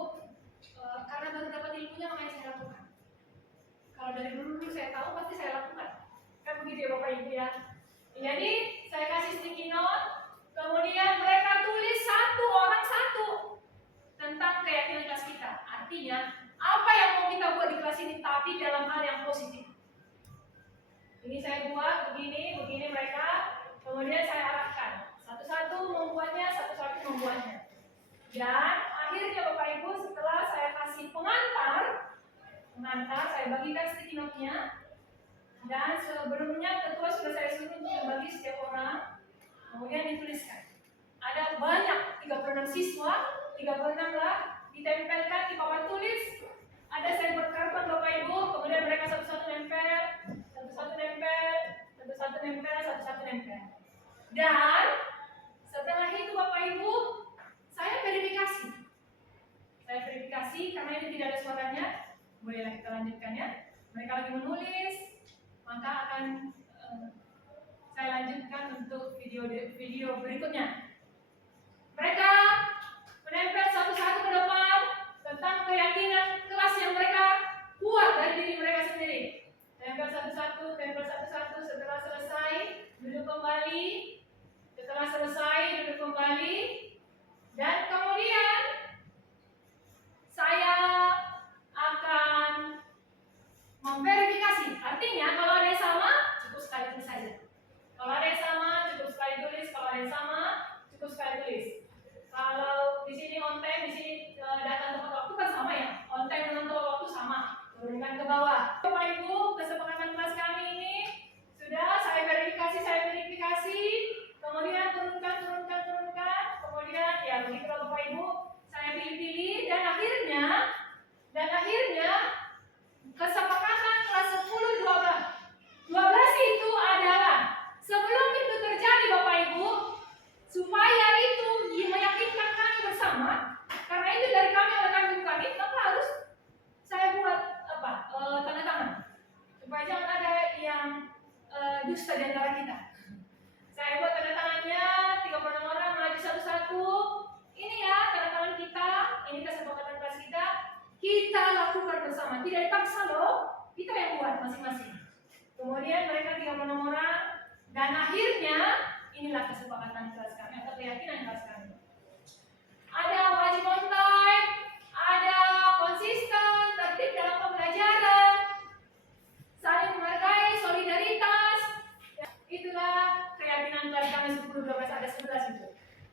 karena baru dapat ilmunya makanya saya lakukan. Kalau dari dulu saya tahu pasti saya lakukan. Kan begitu ya Bapak Ibu ya. Jadi saya kasih sticky note, kemudian mereka tulis satu orang satu tentang keyakinan kelas kita. Artinya apa yang mau kita buat di kelas ini tapi dalam hal yang positif. Ini saya buat begini mereka, kemudian saya arahkan satu-satu membuatnya, satu-satu membuatnya. Dan akhirnya Bapak Ibu setelah saya kasih pengantar saya bagikan sticky note-nya. Dan sebelumnya ketua sudah saya suruh untuk membagi setiap orang, kemudian dituliskan. Ada banyak 36 siswa, 36 lah, ditempelkan di papan tulis. Ada saya karton Bapak Ibu, kemudian mereka satu-satu nempel, satu-satu nempel, satu-satu nempel, satu-satu nempel. Dan setelah itu Bapak Ibu, saya verifikasi. Saya verifikasi karena ini tidak ada suaranya. Bolehlah kita lanjutkan ya. Mereka lagi menulis, maka akan saya lanjutkan untuk video berikutnya. Mereka menempel satu-satu ke depan tentang keyakinan kelas yang mereka buat dari diri mereka sendiri. Tempel satu-satu, setelah selesai duduk kembali. Setelah selesai duduk kembali, dan kemudian saya akan memverifikasi. Artinya kalau ada yang sama cukup sekali tulis saja. Kalau ada yang sama cukup sekali tulis. Kalau ada yang sama cukup sekali tulis. Kalau di sini on time, di sini datang tepat waktu kan sama ya. On time dengan tepat waktu sama. Turunkan ke bawah. Bapak Ibu, kesepakatan kelas kami ini sudah saya verifikasi. Kemudian turunkan. Kemudian ya begitu Bapak Ibu, saya pilih-pilih dan akhirnya kesepakatan kelas 10-12. 12 itu adalah sebelum itu terjadi Bapak Ibu, supaya itu meyakinkan kami bersama, karena itu dari kami oleh kami, maka harus saya buat tanda tangan supaya jangan ada yang dusta di antara kita. Saya buat tanda tangannya 36 orang maju satu-satu. Ini ya tanda tangan kita, ini kesepakatan kelas kita lakukan bersama, tidak dipaksa loh, kita yang buat masing-masing. Kemudian mereka 36 orang, dan akhirnya inilah kesepakatan kelas kami atau keyakinan kelas kami. Ada wajib on time, ada konsisten, tertib dalam pembelajaran, saling menghargai, solidaritas. Itulah keyakinan kelas kami 10-12, ada 11 itu.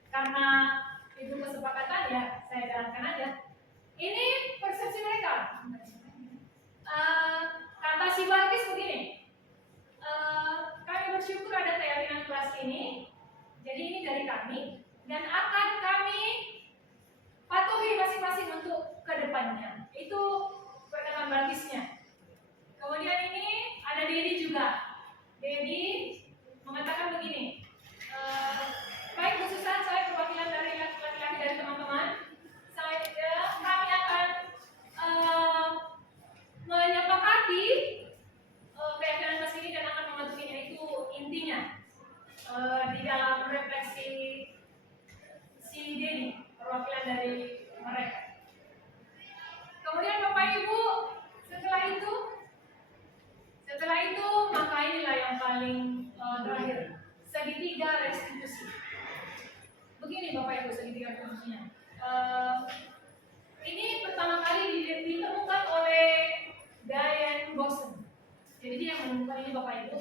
Karena itu kesepakatan ya saya jalankan aja. Ini persepsi mereka. Kata si Barkis begini, kami bersyukur ada keyakinan kelas ini. Jadi ini dari kami dan akan kami patuhi masing-masing untuk kedepannya. Itu perkataan baptisnya. Kemudian ini ada Dedi juga. Dedi mengatakan begini, baik khususan saya perwakilan dari laki-laki dari teman-teman, kami akan menyepakati keyakinan Mas ini dan akan mematuhinya. Itu intinya di dalam refleksi si Dedi, perwakilan dari mereka. Kemudian Bapak Ibu, setelah itu maka inilah yang paling terakhir, segitiga restitusi. Begini Bapak Ibu segitiga restitusinya. Ini pertama kali ditemukan oleh Diane Boston. Jadi dia yang menemukan ini Bapak Ibu.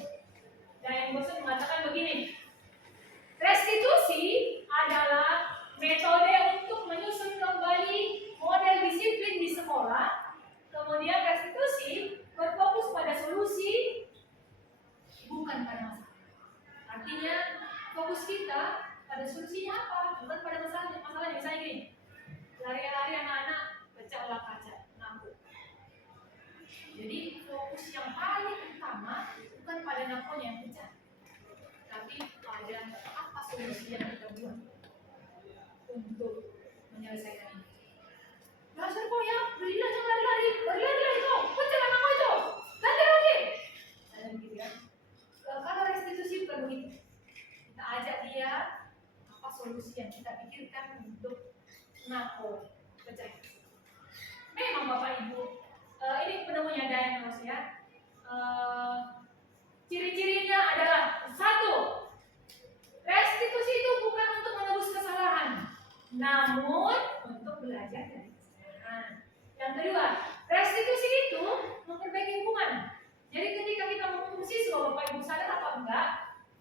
Diane Boston mengatakan begini, restitusi adalah metode untuk menyusun kembali model disiplin di sekolah. Kemudian restitusi berfokus pada solusi, bukan pada masalah. Artinya fokus kita pada solusinya apa, bukan pada masalahnya. Masalahnya misalnya gini, lari-lari anak-anak pecahlah kaca, ngaku. Jadi fokus yang paling utama bukan pada nampaknya yang pecah, tapi pada apa solusi yang kita buat untuk menyelesaikan ini. Belajar kok ya, berilah jangan lari-lari kau, pecahkan nama itu, ganti lagi. Ada begitu ya. Kalau restitusi bukan begitu. Kita ajak dia apa solusi yang kita pikirkan untuk napo pecah. Memang Bapak Ibu, ini penemunya Diane Rose ya. Ciri-cirinya adalah satu, restitusi itu bukan untuk menebus kesalahan, namun untuk belajar dari kesalahan. Yang kedua, restitusi itu memperbaiki hubungan. Jadi ketika kita menghukum siswa, Bapak Ibu sadar apa enggak,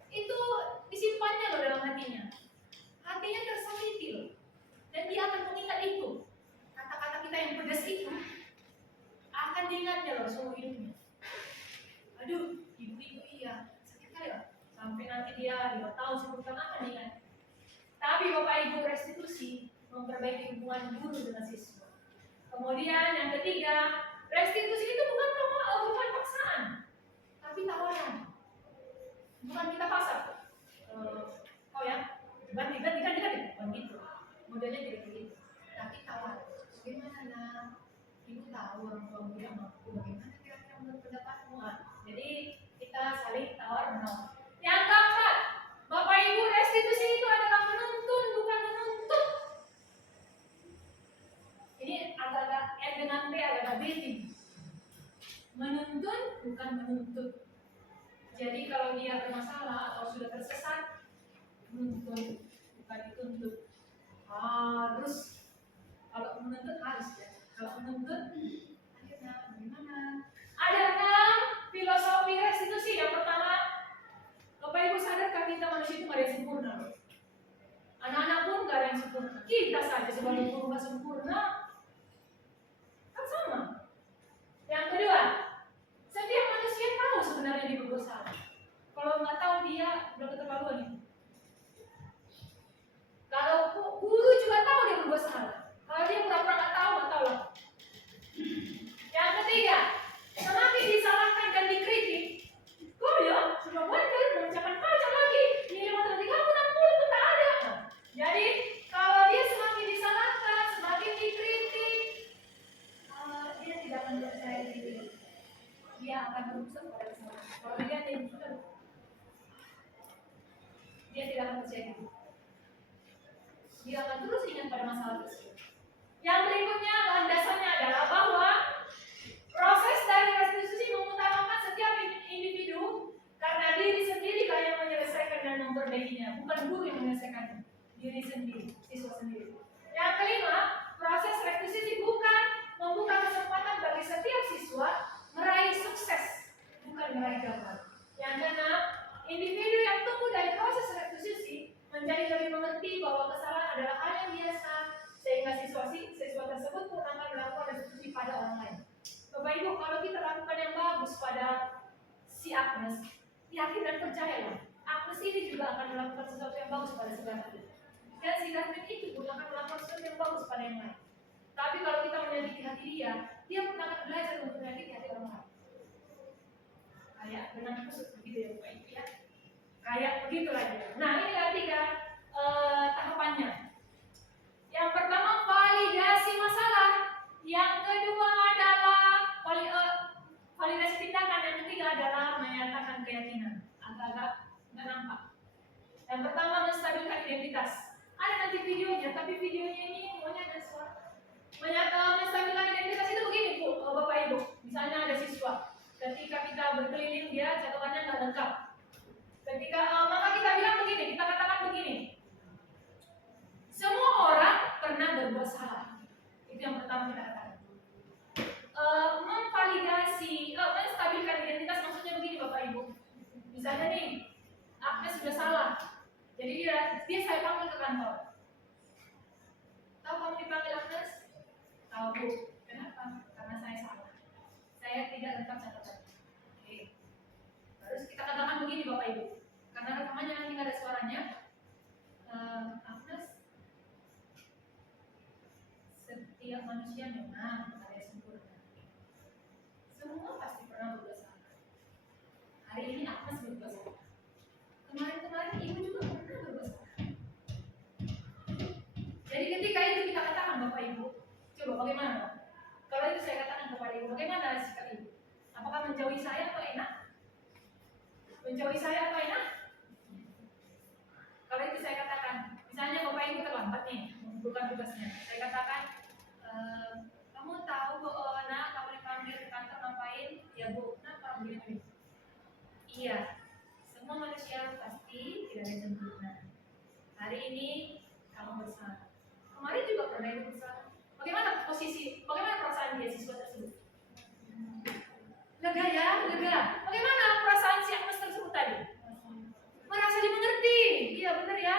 itu disimpannya loh dalam hatinya. Hatinya tersakiti loh, dan dia akan mengingat itu. Kata-kata kita yang pedas itu akan diingatnya loh seumur hidupnya. Aduh, ibu itu iya, sakit kali ya. Sampai nanti dia 5 tahun 10 tahun akan diingat. Tapi Bapak Ibu, restitusi memperbaiki hubungan guru dengan siswa. Kemudian yang ketiga, restitusi itu bukan paksaan, tapi tawaran. Bukan kita paksa. Kau ya, ganti. Bukan gitu. Modelnya tidak begitu. Tapi tawar. Bagaimana nak? Ibu tahu orang tua tidak mampu. Bagaimana kira-kira menurut pendapatmu? Jadi kita saling tawar menawar. Yang keempat, Bapak Ibu, restitusi itu adalah menuntun bukan menuntut. Ini agak-agak dengan P agak beti. Menuntun bukan menuntut. Jadi kalau dia bermasalah atau sudah tersesat, menuntun bukan dituntut. Harus. Kalau menuntut harus ya. Kalau menuntut, akhirnya bagaimana? Ada 6 filosofi restitusi. Yang pertama, Bapak Ibu sadarkah kita manusia itu nggak ada yang sempurna? Anak-anak pun nggak ada yang sempurna. Kita saja sebagai guru nggak sempurna. Kan sama. Yang kedua, setiap manusia tahu sebenarnya dia berbuat salah. Kalau nggak tahu dia udah keterlaluan nih. Kalau guru juga tahu dia berbuat salah. Kalau dia pura-pura nggak tahu lah. Yang ketiga, semakin disalahkan dan dikritik, kok ya sudah bandel mengerjakan pajak lagi, nilai matematika pun 60 pun tak ada. Jadi kalau dia semakin disalahkan, semakin dikritik, dia tidak akan percaya diri. Dia akan berusaha pada kesalahan. Kalau dia tidak dia tidak akan percaya diri. Dia akan terus ingat pada masalah tersebut. Yang berikutnya landasannya adalah bahwa proses dari restitusi mengutamakan setiap individu karena diri sendiri yang menyelesaikan dan memperbaikinya, bukan guru yang menyelesaikannya, diri sendiri, siswa sendiri. Yang kelima, proses restitusi bukan membuka kesempatan bagi setiap siswa meraih sukses, bukan meraih gagal. Yang keenam, individu yang tumbuh dari proses restitusi menjadi lebih mengerti bahwa kesalahan adalah hal yang biasa, sehingga siswa tersebut pun akan melakukan restitusi pada orang lain. Bapak Ibu, kalau kita lakukan yang bagus pada si Agnes, yakin dan percayalah, aku Agnes ini juga akan melakukan sesuatu yang bagus pada si Darwin. Dan si Darwin itu juga akan melakukan sesuatu yang bagus pada yang lain. Tapi kalau kita menyakiti hati dia pun akan belajar untuk menyakiti hati orang lain. Kayak dengan kusut begitu ya Bapak Ibu ya. Kayak begitu lagi. Nah ini ada 3 tahapannya. Yang pertama validasi masalah. Yang kedua adalah validasi tindakan. Yang ketiga adalah menyatakan keyakinan. Agak-agak nggak nampak. Yang pertama menstabilkan identitas. Ada nanti videonya, tapi videonya ini pokoknya ada suara. Menstabilkan identitas itu begini Bu, Bapak Ibu. Misalnya ada siswa, ketika kita berkeliling dia catatannya nggak lengkap. Ketika maka kita bilang begini, kita katakan begini. Semua orang pernah berbuat salah. Itu yang pertama kita katakan. Memvalidasi, menstabilkan identitas maksudnya begini Bapak Ibu. Misalnya nih, Agnes sudah salah. Jadi dia saya panggil ke kantor. Tahu kamu dipanggil Agnes? Tahu Bu. Kenapa? Karena saya salah. Saya tidak lengkap catatan. Oke. Terus kita katakan begini Bapak Ibu. Karena rekamannya nanti nggak ada suaranya. Agnes, setiap manusia memang ada yang sempurna. Semua pasti pernah berbuat salah. Hari ini Agnes berbuat salah. Kemarin-kemarin ibu juga pernah berbuat salah. Jadi ketika itu kita katakan Bapak Ibu, coba bagaimana? Kalau itu saya katakan kepada ibu, bagaimana sikap ibu? Apakah menjauhi saya atau enak? Menjauhi saya atau enak? Kalau itu saya katakan, misalnya Bapak Ibu terlambat nih, bukan tugasnya. Saya katakan, kamu tahu kok, nak, kamu dipanggil ke kantor ngapain? Ya Bu, kenapa begini? Iya, semua manusia pasti tidak ada yang sempurna. Hari ini kamu bersalah. Kemarin juga pernah ibu bersalah. Bagaimana perasaan dia siswa tersebut? Lega ya, lega. Bagaimana perasaan si Agnes tersebut tadi? Merasa dimengerti. Iya benar ya.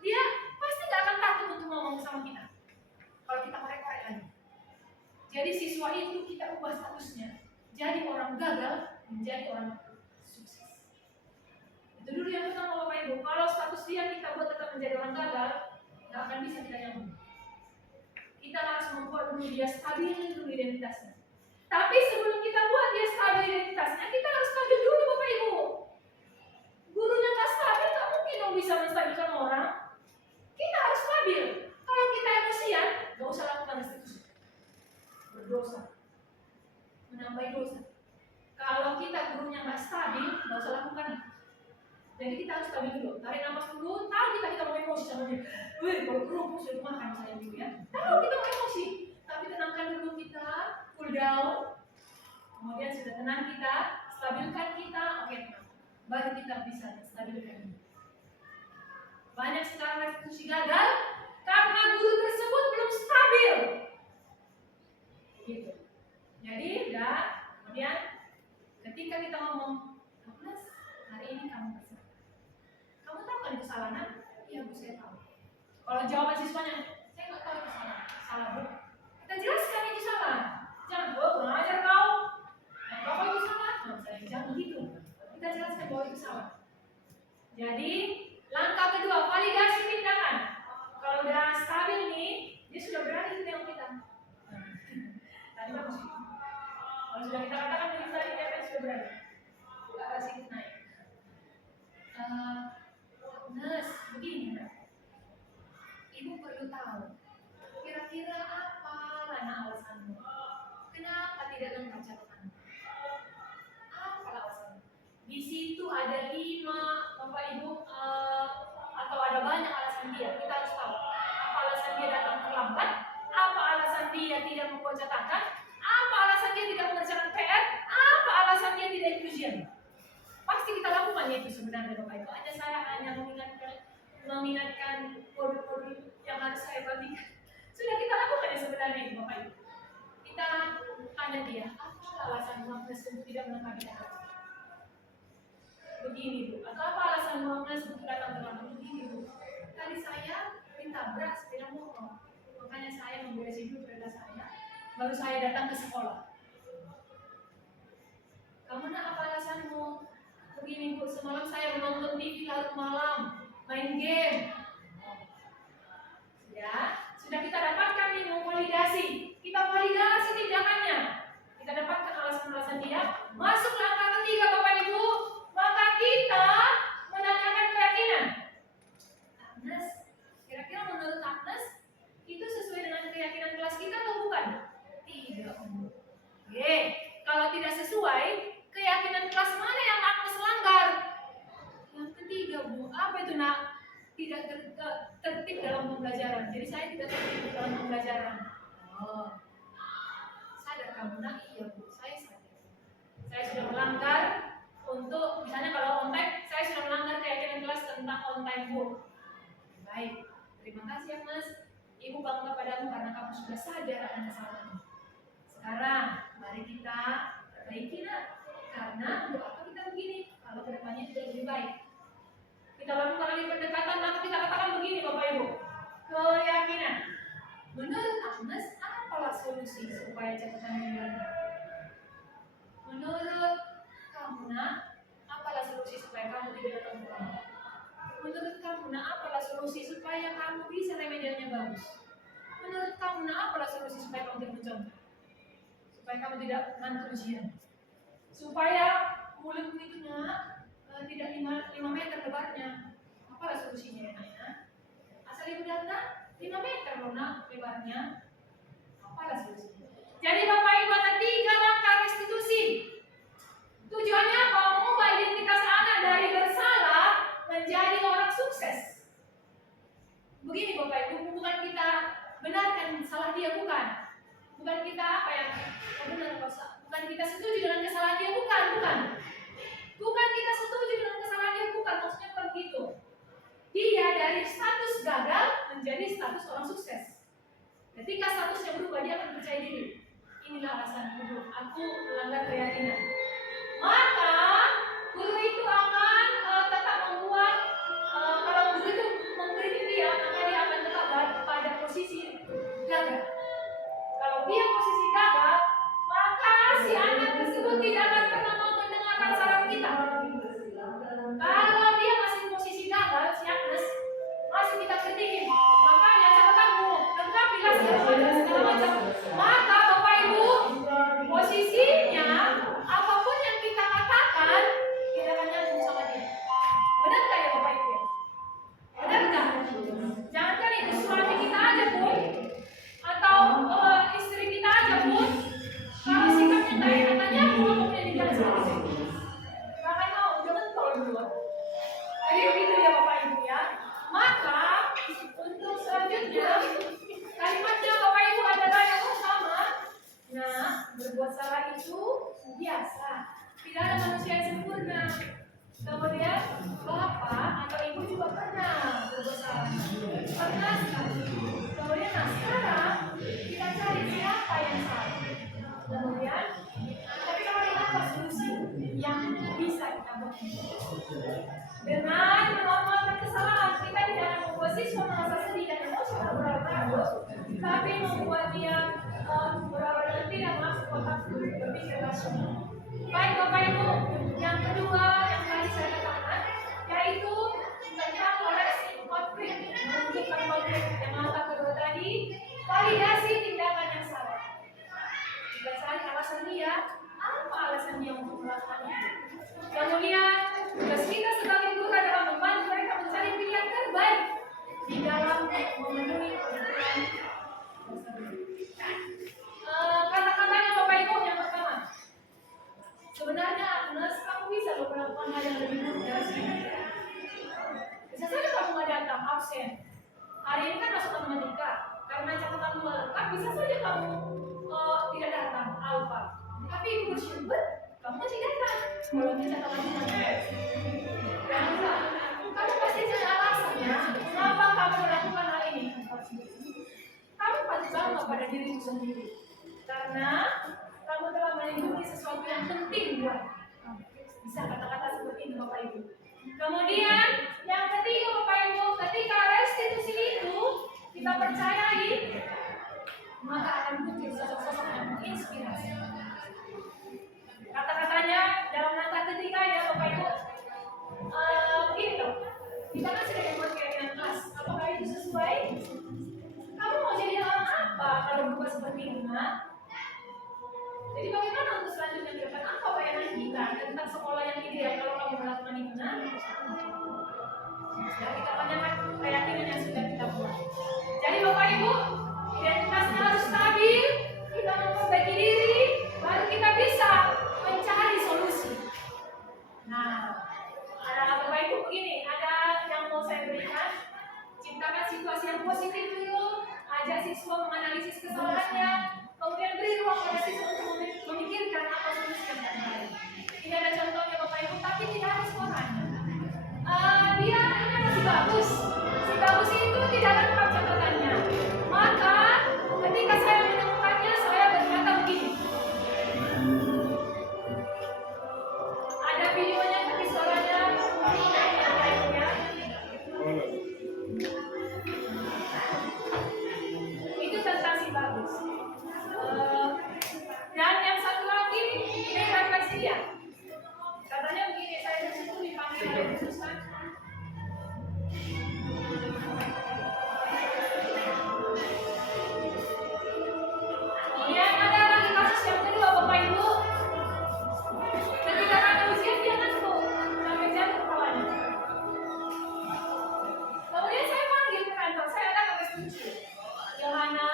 Dia pasti gak akan takut untuk ngomong sama kita. Kalau kita korek-korek lagi. Jadi siswa itu kita ubah statusnya. Jadi orang gagal menjadi orang sukses. Itu dulu yang pertama Bapak Ibu. Kalau status dia kita buat tetap menjadi orang gagal, gak akan bisa kita nyambung. Kita harus membuat dulu dia stabil dulu identitasnya. Tapi sebelum kita buat dia stabil identitasnya, kita harus stabil dulu Bapak Ibu. Gurunya nggak stabil, nggak mungkin dong bisa menstabilkan orang. Kita harus stabil. Kalau kita emosian, nggak usah lakukan restitusi. Berdosa, menambah dosa. Kalau kita gurunya nggak stabil, nggak usah lakukan. Jadi kita harus stabil dulu. Tarik nafas dulu. Tahu kita mau emosi sama dia. Wih, kalau guru sudah makan saya dulu ya. Tahu kita mau emosi, tapi tenangkan dulu kita, cool down. Kemudian sudah tenang kita, stabilkan kita, oke, baru kita bisa stabilkan. Banyak sekarang restitusi gagal karena guru tersebut belum stabil. Gitu. Jadi, kemudian ketika kita ngomong, Agnes, hari ini kamu bersalah. Kamu tahu kan itu salah, nak? Iya Bu, saya tahu. Kalau jawaban siswanya, saya nggak tahu itu salah. Salah Bu. Kita jelaskan itu salah. Jangan, kurang ajar kau. Kalau itu salah, jangan begitu. Kita jelaskan bahwa itu salah. Jadi langkah kedua, validasi tindakan. Kalau udah stabil nih, dia sudah berani itu dengan kita. Tadi bagus. Kalau sudah kita katakan dari tadi dia kan sudah berani. Buka kasih naik. Agnes, begini. Ibu perlu tahu. Kira-kira apa Lana alasanmu? Kenapa tidak lengkap catatan? Apa alasannya? Di situ ada 5 Bapak Ibu atau ada banyak alasan dia. Kita harus tahu apa alasan dia datang terlambat, apa alasan dia tidak membuat catatan, apa alasan dia tidak mengerjakan PR, apa alasan dia tidak ikut ujian. Pasti kita lakukan itu sebenarnya Bapak Ibu. Saya hanya mengingatkan kode-kode yang harus saya bagikan. Sudah kita lakukan ya sebenarnya itu Bapak Ibu. Kita tanya dia, apa alasan Agnes untuk tidak melengkapi catatan? Begini Bu, atau apa alasan Agnes untuk datang terlambat? Begini Bu, tadi saya ditabrak sepeda motor, makanya saya memberesin dulu kereta saya, baru saya datang ke sekolah. Kamu nak apa alasanmu? begini Bu, semalam saya menonton TV larut malam, main game. Ya, sudah kita dapatkan nih mau validasi. Kita validasi tindakannya. Kita dapatkan alasan-alasan dia. Masuk langkah ketiga Bapak Ibu, maka kita menanyakan keyakinan. Agnes, kira-kira menurut Agnes itu sesuai dengan keyakinan kelas kita atau bukan? Tidak. Oke, kalau tidak sesuai, keyakinan kelas mana yang Agnes langgar? Yang ketiga Bu, apa itu nak? Tidak tertib dalam pembelajaran. Jadi saya tidak tertib dalam pembelajaran. Oh, sadar kamu nak? Iya Bu, saya sadar. Saya sudah melanggar untuk, misalnya kalau on time, saya sudah melanggar keyakinan kelas tentang on time Bu. Baik, terima kasih ya Mas. Ibu bangga padamu karena kamu sudah sadar akan kesalahan. Sekarang, mari kita perbaiki nak. Karena untuk apa kita begini? Kalau kedepannya tidak lebih baik. Kita lakukan lagi pendekatan, maka kita katakan begini Bapak Ibu. Keyakinan. Menurut Agnes, apalah solusi supaya catatan hariannya? Menurut kamu nak, apalah solusi supaya kamu tidak datang pulang? Menurut kamu nak, apalah solusi supaya kamu bisa remedialnya bagus? Menurut kamu nak, apalah solusi supaya kamu tidak mencontoh? Supaya kamu tidak ngantuk ujian? Supaya mulutmu itu nak tidak 5 meter lebarnya. Apalah solusinya ya nak ya? Asal ibu data 5 meter loh nak lebarnya. Apalah solusinya? Jadi Bapak Ibu ada 3 langkah restitusi. Tujuannya apa? Mengubah identitas anak dari bersalah menjadi orang sukses. Begini Bapak Ibu, bukan kita benarkan salah dia, bukan. Bukan kita apa yang benar, bukan kita setuju dengan kesalahan dia, bukan. Bukan kita setuju dengan kesalahan dia, bukan. Maksudnya bukan begitu. Dia dari status gagal menjadi status orang sukses. Ketika statusnya berubah, dia akan percaya diri. Inilah alasan guru, aku melanggar keyakinan. Maka guru itu akan tetap membuat, kalau guru itu mengkritik dia, maka dia akan tetap pada posisi gagal. Kalau dia posisi gagal, maka si anak tersebut tidak akan pernah mau mendengarkan saran kita. Kalau dia masih posisi gagal, si Agnes masih kita kritikin. Makanya catatanmu, lengkapilah segala macam. Maka Bapak Ibu, posisinya apapun yang kita katakan, kita akan nyambung sama dia. Benar tak ya Bapak Ibu? Benar tak? Jangan itu suami kita aja pun, atau istri kita aja pun, kalau sikapnya tak enak, tanya apapun yang dijelaskan. Jangan mau, jangan tolong dulu. Jadi begitu ya Bapak Ibu ya. Maka untuk selanjutnya kalimatnya Bapak Ibu adalah yang pertama. Nah, berbuat salah itu biasa. Tidak ada manusia yang sempurna. Kemudian Bapak atau Ibu juga pernah berbuat salah. Pernah sekali. Kemudian sekarang kita cari siapa yang salah. Kemudian tapi kalau apa solusi yang bisa kita buat? Dengan melakukan kesalahan, kita tidak akan membuat siswa merasa sedih dan emosional berlarut-larut, tapi membuat dia benar-benar tidak masuk kotak berpikir rasional. Baik Bapak Ibu, yang kedua yang tadi saya katakan, yaitu tentang koreksi konflik, menunjukkan konflik. Yang langkah kedua tadi, validasi tindakan yang salah. Jika cari alasan dia, apa alasan dia untuk melakukan itu? Kemudian tugas kita sebagai guru adalah membantu mereka mencari pilihan terbaik di dalam memenuhi kebutuhan. Kata-katanya Bapak Ibu yang pertama, sebenarnya Agnes, kamu bisa loh melakukan hal yang lebih buruk dari sini. Bisa saja kamu nggak datang, absen. Hari ini kan masuk matematika, karena catatan lengkap, bisa saja kamu tidak datang, alfa. Tapi Ibu bersyukur, kamu masih datang. Kalau dia catatan lengkap, kamu pasti ada alasannya. Kenapa kamu melakukan hal ini? Kamu pasti bangga pada dirimu sendiri, karena kamu telah melindungi sesuatu yang penting buat kamu. Bisa kata-kata seperti ini Bapak Ibu. Kemudian yang ketiga Bapak Ibu, ketika restitusi itu kita percayai, maka akan muncul sosok-sosok yang menginspirasi. Kata-katanya dalam langkah ketiga ya Bapak Ibu, Kita kan sudah membuat keyakinan kelas. Apakah itu sesuai? Kamu mau jadi orang apa kalau berubah seperti itu, nak? Jadi bagaimana untuk selanjutnya ke depan? Apa bayangan kita tentang sekolah yang ideal kalau kamu melakukan itu, nak? Ya, kita tanyakan keyakinan yang sudah kita buat. Jadi Bapak Ibu, identitasnya harus stabil, kita memperbaiki diri, baru kita bisa mencari solusi. Nah, ada Bapak Ibu begini, ada yang mau saya berikan. Ciptakan situasi yang positif dulu, ajak siswa menganalisis kesalahannya, kemudian beri ruang pada siswa untuk memikirkan apa solusi yang terbaik. Ini ada contohnya Bapak Ibu, tapi tidak harus orang. Dia ini masih bagus. Si bagus itu tidak lengkap catatannya. Maka ketika saya menemukannya, saya berkata begini. Ada videonya tapi suaranya ya. Itu tentang si bagus. Dan yang satu lagi ini refleksi dia. Katanya begini, saya di situ dipanggil oleh Susan. Kemudian ada lagi kasus yang kedua Bapak Ibu. Ketika kami ujian dia ngantuk sampai jatuh kepalanya. Kemudian saya panggil ke kantor, saya ada ke restitusi. Yohana.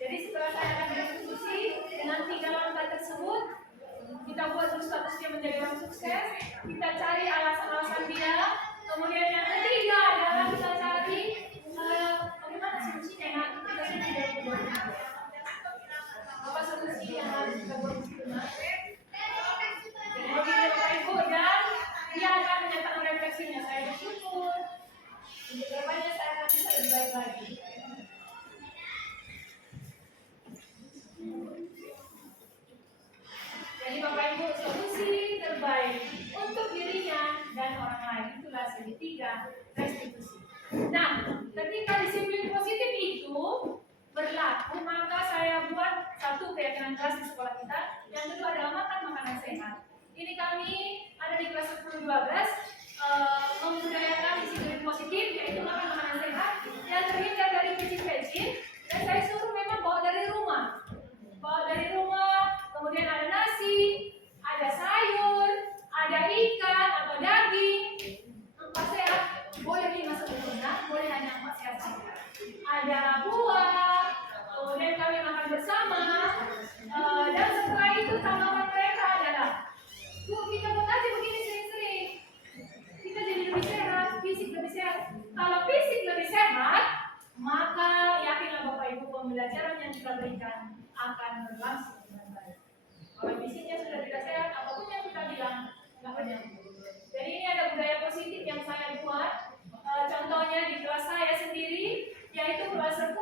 Jadi setelah saya ada restitusi dengan 3 langkah tersebut, kita buat dulu status dia menjadi orang sukses. Kita cari alasan-alasan dia. Kemudian yang ketiga adalah kita cari bagaimana solusinya. Kita solusi dari kedua. Apa solusi yang harus kita buat benar? Jadi begitu Bapak Ibu, dan dia akan menyatakan refleksinya. Saya bersyukur. Untuk depannya saya akan bisa lebih baik lagi. Jadi Bapak Ibu, solusi terbaik untuk dirinya dan orang lain itulah segitiga restitusi. Nah, ketika disiplin positif itu berlaku, maka saya buat satu keyakinan kelas di sekolah kita. Yang kedua adalah makan makanan sehat. Ini kami ada di kelas 10-12 membudayakan disiplin positif, yaitu makan makanan sehat yang terhindar dari pecin-pecin. Dan saya suruh memang bawa dari rumah. Kemudian ada nasi, ada sayur, ada ikan atau daging. 4 sehat, boleh 5 sempurna, boleh hanya 4 sehat saja. Ada buah, kemudian kami makan bersama, dan setelah itu tanggapan mereka adalah, Bu, kita bekerja begini sering-sering, kita jadi lebih sehat, fisik lebih sehat. Kalau fisik lebih sehat, maka yakinlah Bapak Ibu, pembelajaran yang kita berikan akan berlangsung dengan baik. Kalau fisiknya sudah tidak sehat, apapun yang kita bilang nggak menyambung. Jadi ini ada budaya positif yang saya buat. Contohnya di kelas saya sendiri, yaitu kelas 10-12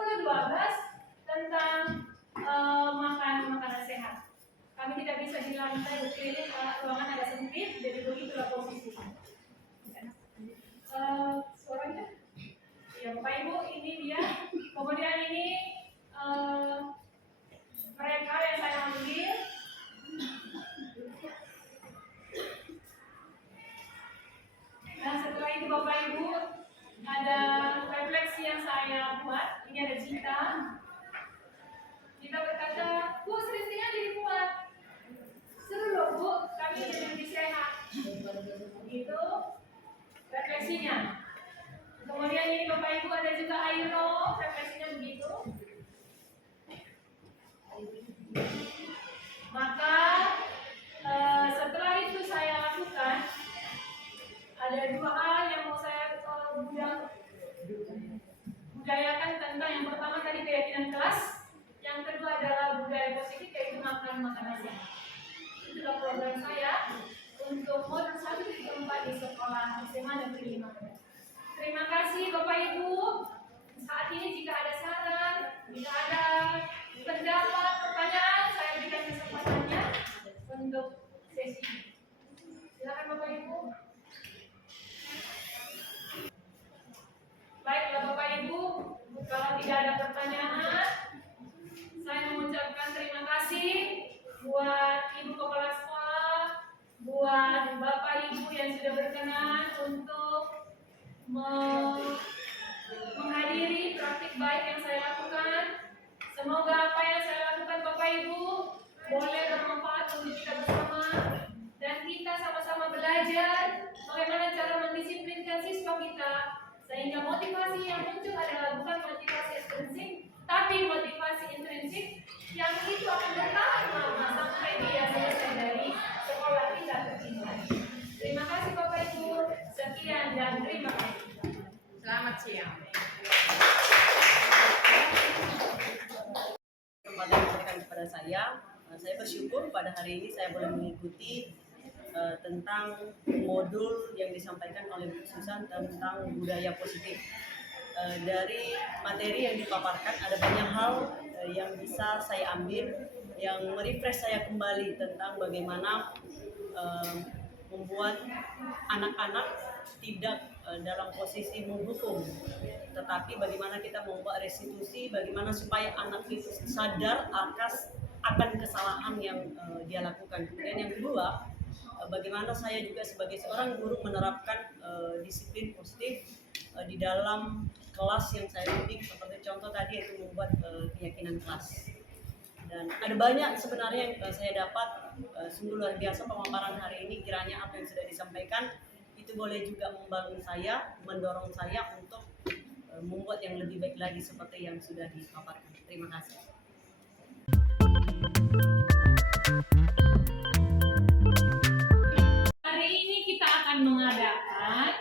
tentang makan makanan sehat. Kami tidak bisa di lantai berkeliling, ruangan ada sempit, jadi begitulah posisinya. Suaranya? Ya Bapak Ibu, ini dia. Kemudian ini mereka yang saya ambil. Dan setelah itu Bapak Ibu, ada refleksi yang saya buat. Ini ada Cita. Cita berkata, Bu, sering-sering aja dibuat. Seru loh Bu, kami jadi lebih sehat. Itu refleksinya. Kemudian ini Bapak Ibu ada juga Airo, refleksinya begitu. Maka setelah itu saya lakukan, ada 2 hal yang mau saya budayakan tentang yang pertama tadi keyakinan kelas, yang kedua adalah budaya positif, yaitu makan makanan sehat. Itulah program saya untuk modul 1-4 di sekolah SMA Negeri 5. Terima kasih Bapak Ibu. Saat ini jika ada saran, jika ada pendapat, pertanyaan, saya berikan kesempatannya untuk sesi ini. Silakan Bapak Ibu. Baiklah Bapak Ibu, kalau tidak ada pertanyaan, saya mengucapkan terima kasih buat Ibu Kepala Sekolah, buat Bapak Ibu yang sudah berkenan untuk menghadiri praktik baik yang saya lakukan. Semoga apa yang saya lakukan Bapak Ibu boleh bermanfaat untuk kita bersama dan kita sama-sama belajar bagaimana cara mendisiplinkan siswa kita sehingga motivasi yang muncul adalah bukan motivasi ekstrinsik tapi motivasi intrinsik yang itu akan bertahan lama sampai dia selesai dari sekolah kita tercinta. Terima kasih Bapak Ibu. Sekian dan terima kasih. Selamat siang. Kesempatan yang diberikan kepada saya bersyukur pada hari ini saya boleh mengikuti tentang modul yang disampaikan oleh Bu Susan tentang budaya positif. Dari materi yang dipaparkan ada banyak hal yang bisa saya ambil yang merefresh saya kembali tentang bagaimana membuat anak-anak tidak dalam posisi menghukum, tetapi bagaimana kita membuat restitusi, bagaimana supaya anak itu sadar akan kesalahan yang dia lakukan. Kemudian yang kedua, bagaimana saya juga sebagai seorang guru menerapkan disiplin positif di dalam kelas yang saya bimbing, seperti contoh tadi itu membuat keyakinan kelas. Dan ada banyak sebenarnya yang saya dapat, sungguh luar biasa pemaparan hari ini. Kiranya apa yang sudah disampaikan itu boleh juga membangun saya, mendorong saya untuk membuat yang lebih baik lagi seperti yang sudah dipaparkan. Terima kasih. Hari ini kita akan mengadakan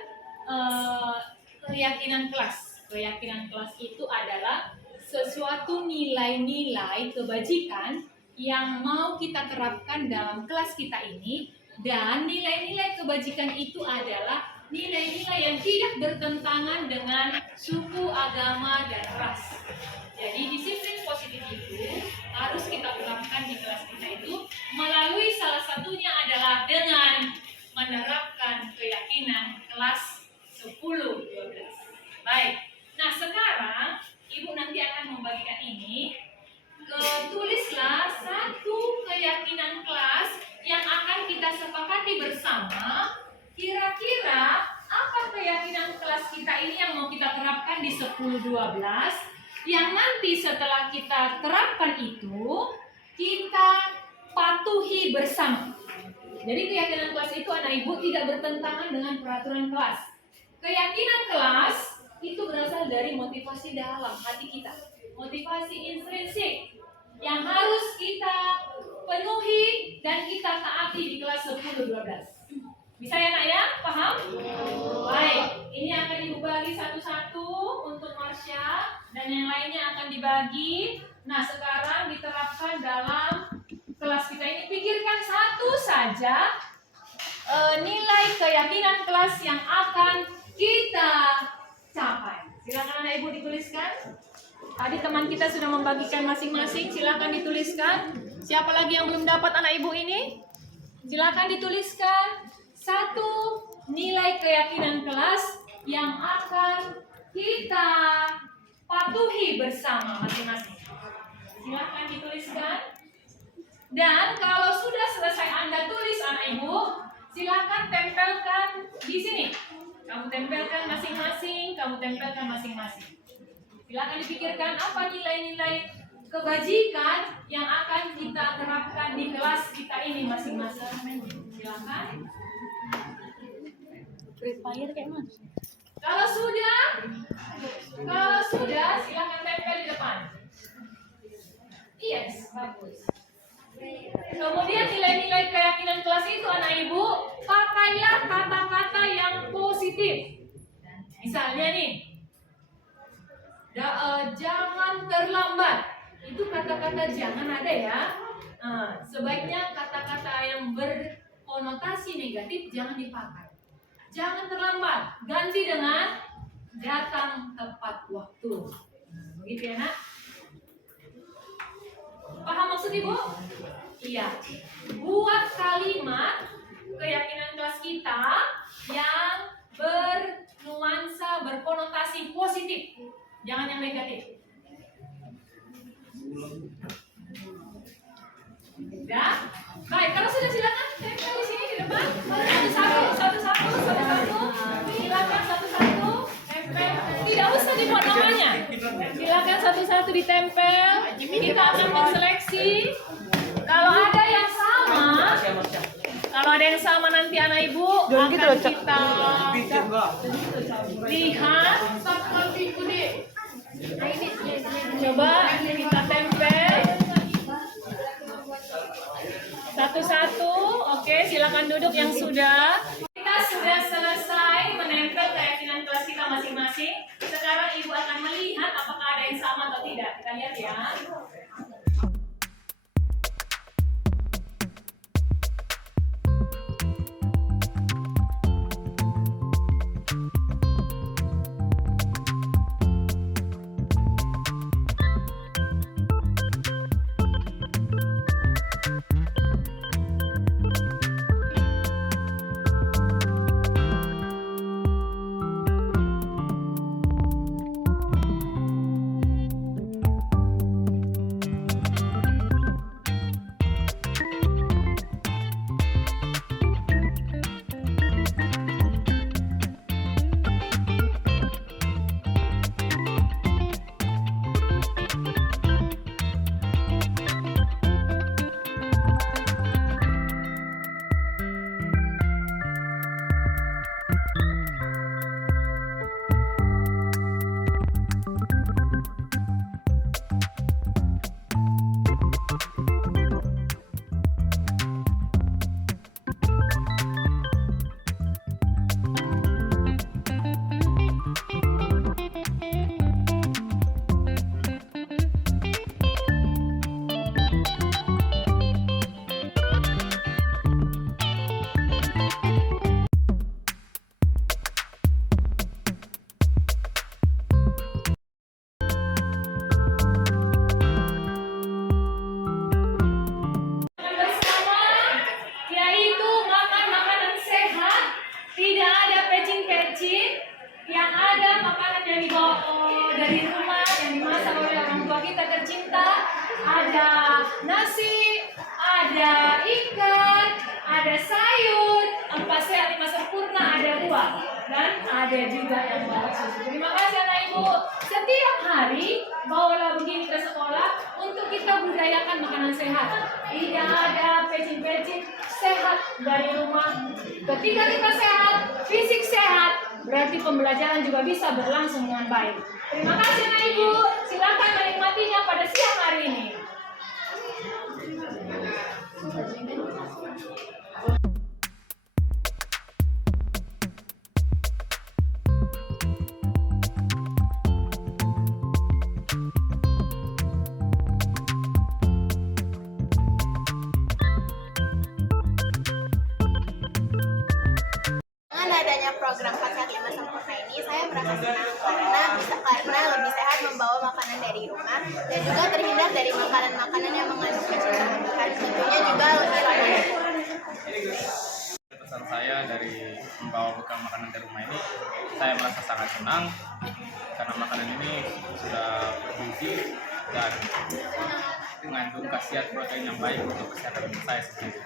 keyakinan kelas. Keyakinan kelas itu adalah sesuatu nilai-nilai kebajikan yang mau kita terapkan dalam kelas kita ini, dan nilai-nilai kebajikan itu adalah nilai-nilai yang tidak bertentangan dengan suku, agama, dan ras. Jadi disiplin positif itu harus kita terapkan di kelas kita itu melalui salah satunya adalah dengan menerapkan keyakinan kelas 10-12. Baik, nah sekarang Ibu nanti akan membagikan ini. Tulislah satu keyakinan kelas yang akan kita sepakati bersama. Kira-kira apa keyakinan kelas kita ini yang mau kita terapkan di 10-12, yang nanti setelah kita terapkan itu kita patuhi bersama. Jadi keyakinan kelas itu anak ibu tidak bertentangan dengan peraturan kelas. Keyakinan kelas itu berasal dari motivasi dalam hati kita, motivasi intrinsik yang harus kita penuhi dan kita taati di kelas 10-12. Bisa ya nak ya? Paham? Baik, ini akan ibu bagi satu-satu untuk Marsha dan yang lainnya akan dibagi. Nah sekarang diterapkan dalam kelas kita ini. Pikirkan satu saja nilai keyakinan kelas yang akan kita capai. Silakan anak ibu dituliskan. Tadi teman kita sudah membagikan masing-masing. Silakan dituliskan. Siapa lagi yang belum dapat anak ibu ini? Silakan dituliskan satu nilai keyakinan kelas yang akan kita patuhi bersama masing-masing. Silakan dituliskan. Dan kalau sudah selesai Anda tulis anak ibu, silakan tempelkan di sini. Kamu tempelkan masing-masing, kamu tempelkan masing-masing. Silakan dipikirkan apa nilai-nilai kebajikan yang akan kita terapkan di kelas kita ini masing-masing. Silakan. Fire kayak mana? Kalau sudah, silakan tempel di depan. Yes, bagus. Kemudian nilai-nilai keyakinan kelas itu anak ibu, pakailah kata-kata yang positif. Misalnya nih, jangan terlambat. Itu kata-kata jangan ada ya. Sebaiknya kata-kata yang berkonotasi negatif jangan dipakai. Jangan terlambat, ganti dengan datang tepat waktu. Begitu ya nak? Paham maksud ibu? Iya. Buat kalimat keyakinan kelas kita yang bernuansa, berkonotasi positif. Jangan yang negatif. Ya? Baik, kalau sudah silakan tempel di sini di depan. usah dibuat namanya. Silakan satu-satu ditempel. Kita akan menseleksi. Kalau ada yang sama nanti anak ibu akan kita lihat. Coba kita tempel satu-satu. Oke, silakan duduk yang sudah. Kita sudah selesai menempel keyakinan kelas kita masing-masing. Sekarang ibu akan melihat apakah ada yang sama atau tidak. Kita lihat ya. Yang ada makanan yang dibawa dari rumah, yang dimasak oleh orang tua kita tercinta. Ada nasi, ada ikan, ada sayur, 4 sehat 5 sempurna, ada buah, dan ada juga yang bawa susu. Terima kasih anak ibu. Setiap hari bawalah begini ke sekolah untuk kita budayakan makanan sehat. Tidak ada pecin-pecin, sehat dari rumah. Ketika kita sehat, fisik sehat, berarti pembelajaran juga bisa berlangsung dengan baik. Terima kasih anak ibu. Silakan menikmatinya pada siang hari ini. Dengan adanya program 4 Sehat 5 Sempurna ini, saya merasa senang karena lebih sehat membawa makanan dari rumah dan juga terhindar dari makanan-makanan yang mengandung pecin berlebihan. Tentunya juga lebih ramah. Pesan saya dari membawa bekal makanan dari rumah ini, saya merasa sangat senang karena makanan ini sudah bergizi dan mengandung khasiat protein yang baik untuk kesehatan saya sendiri.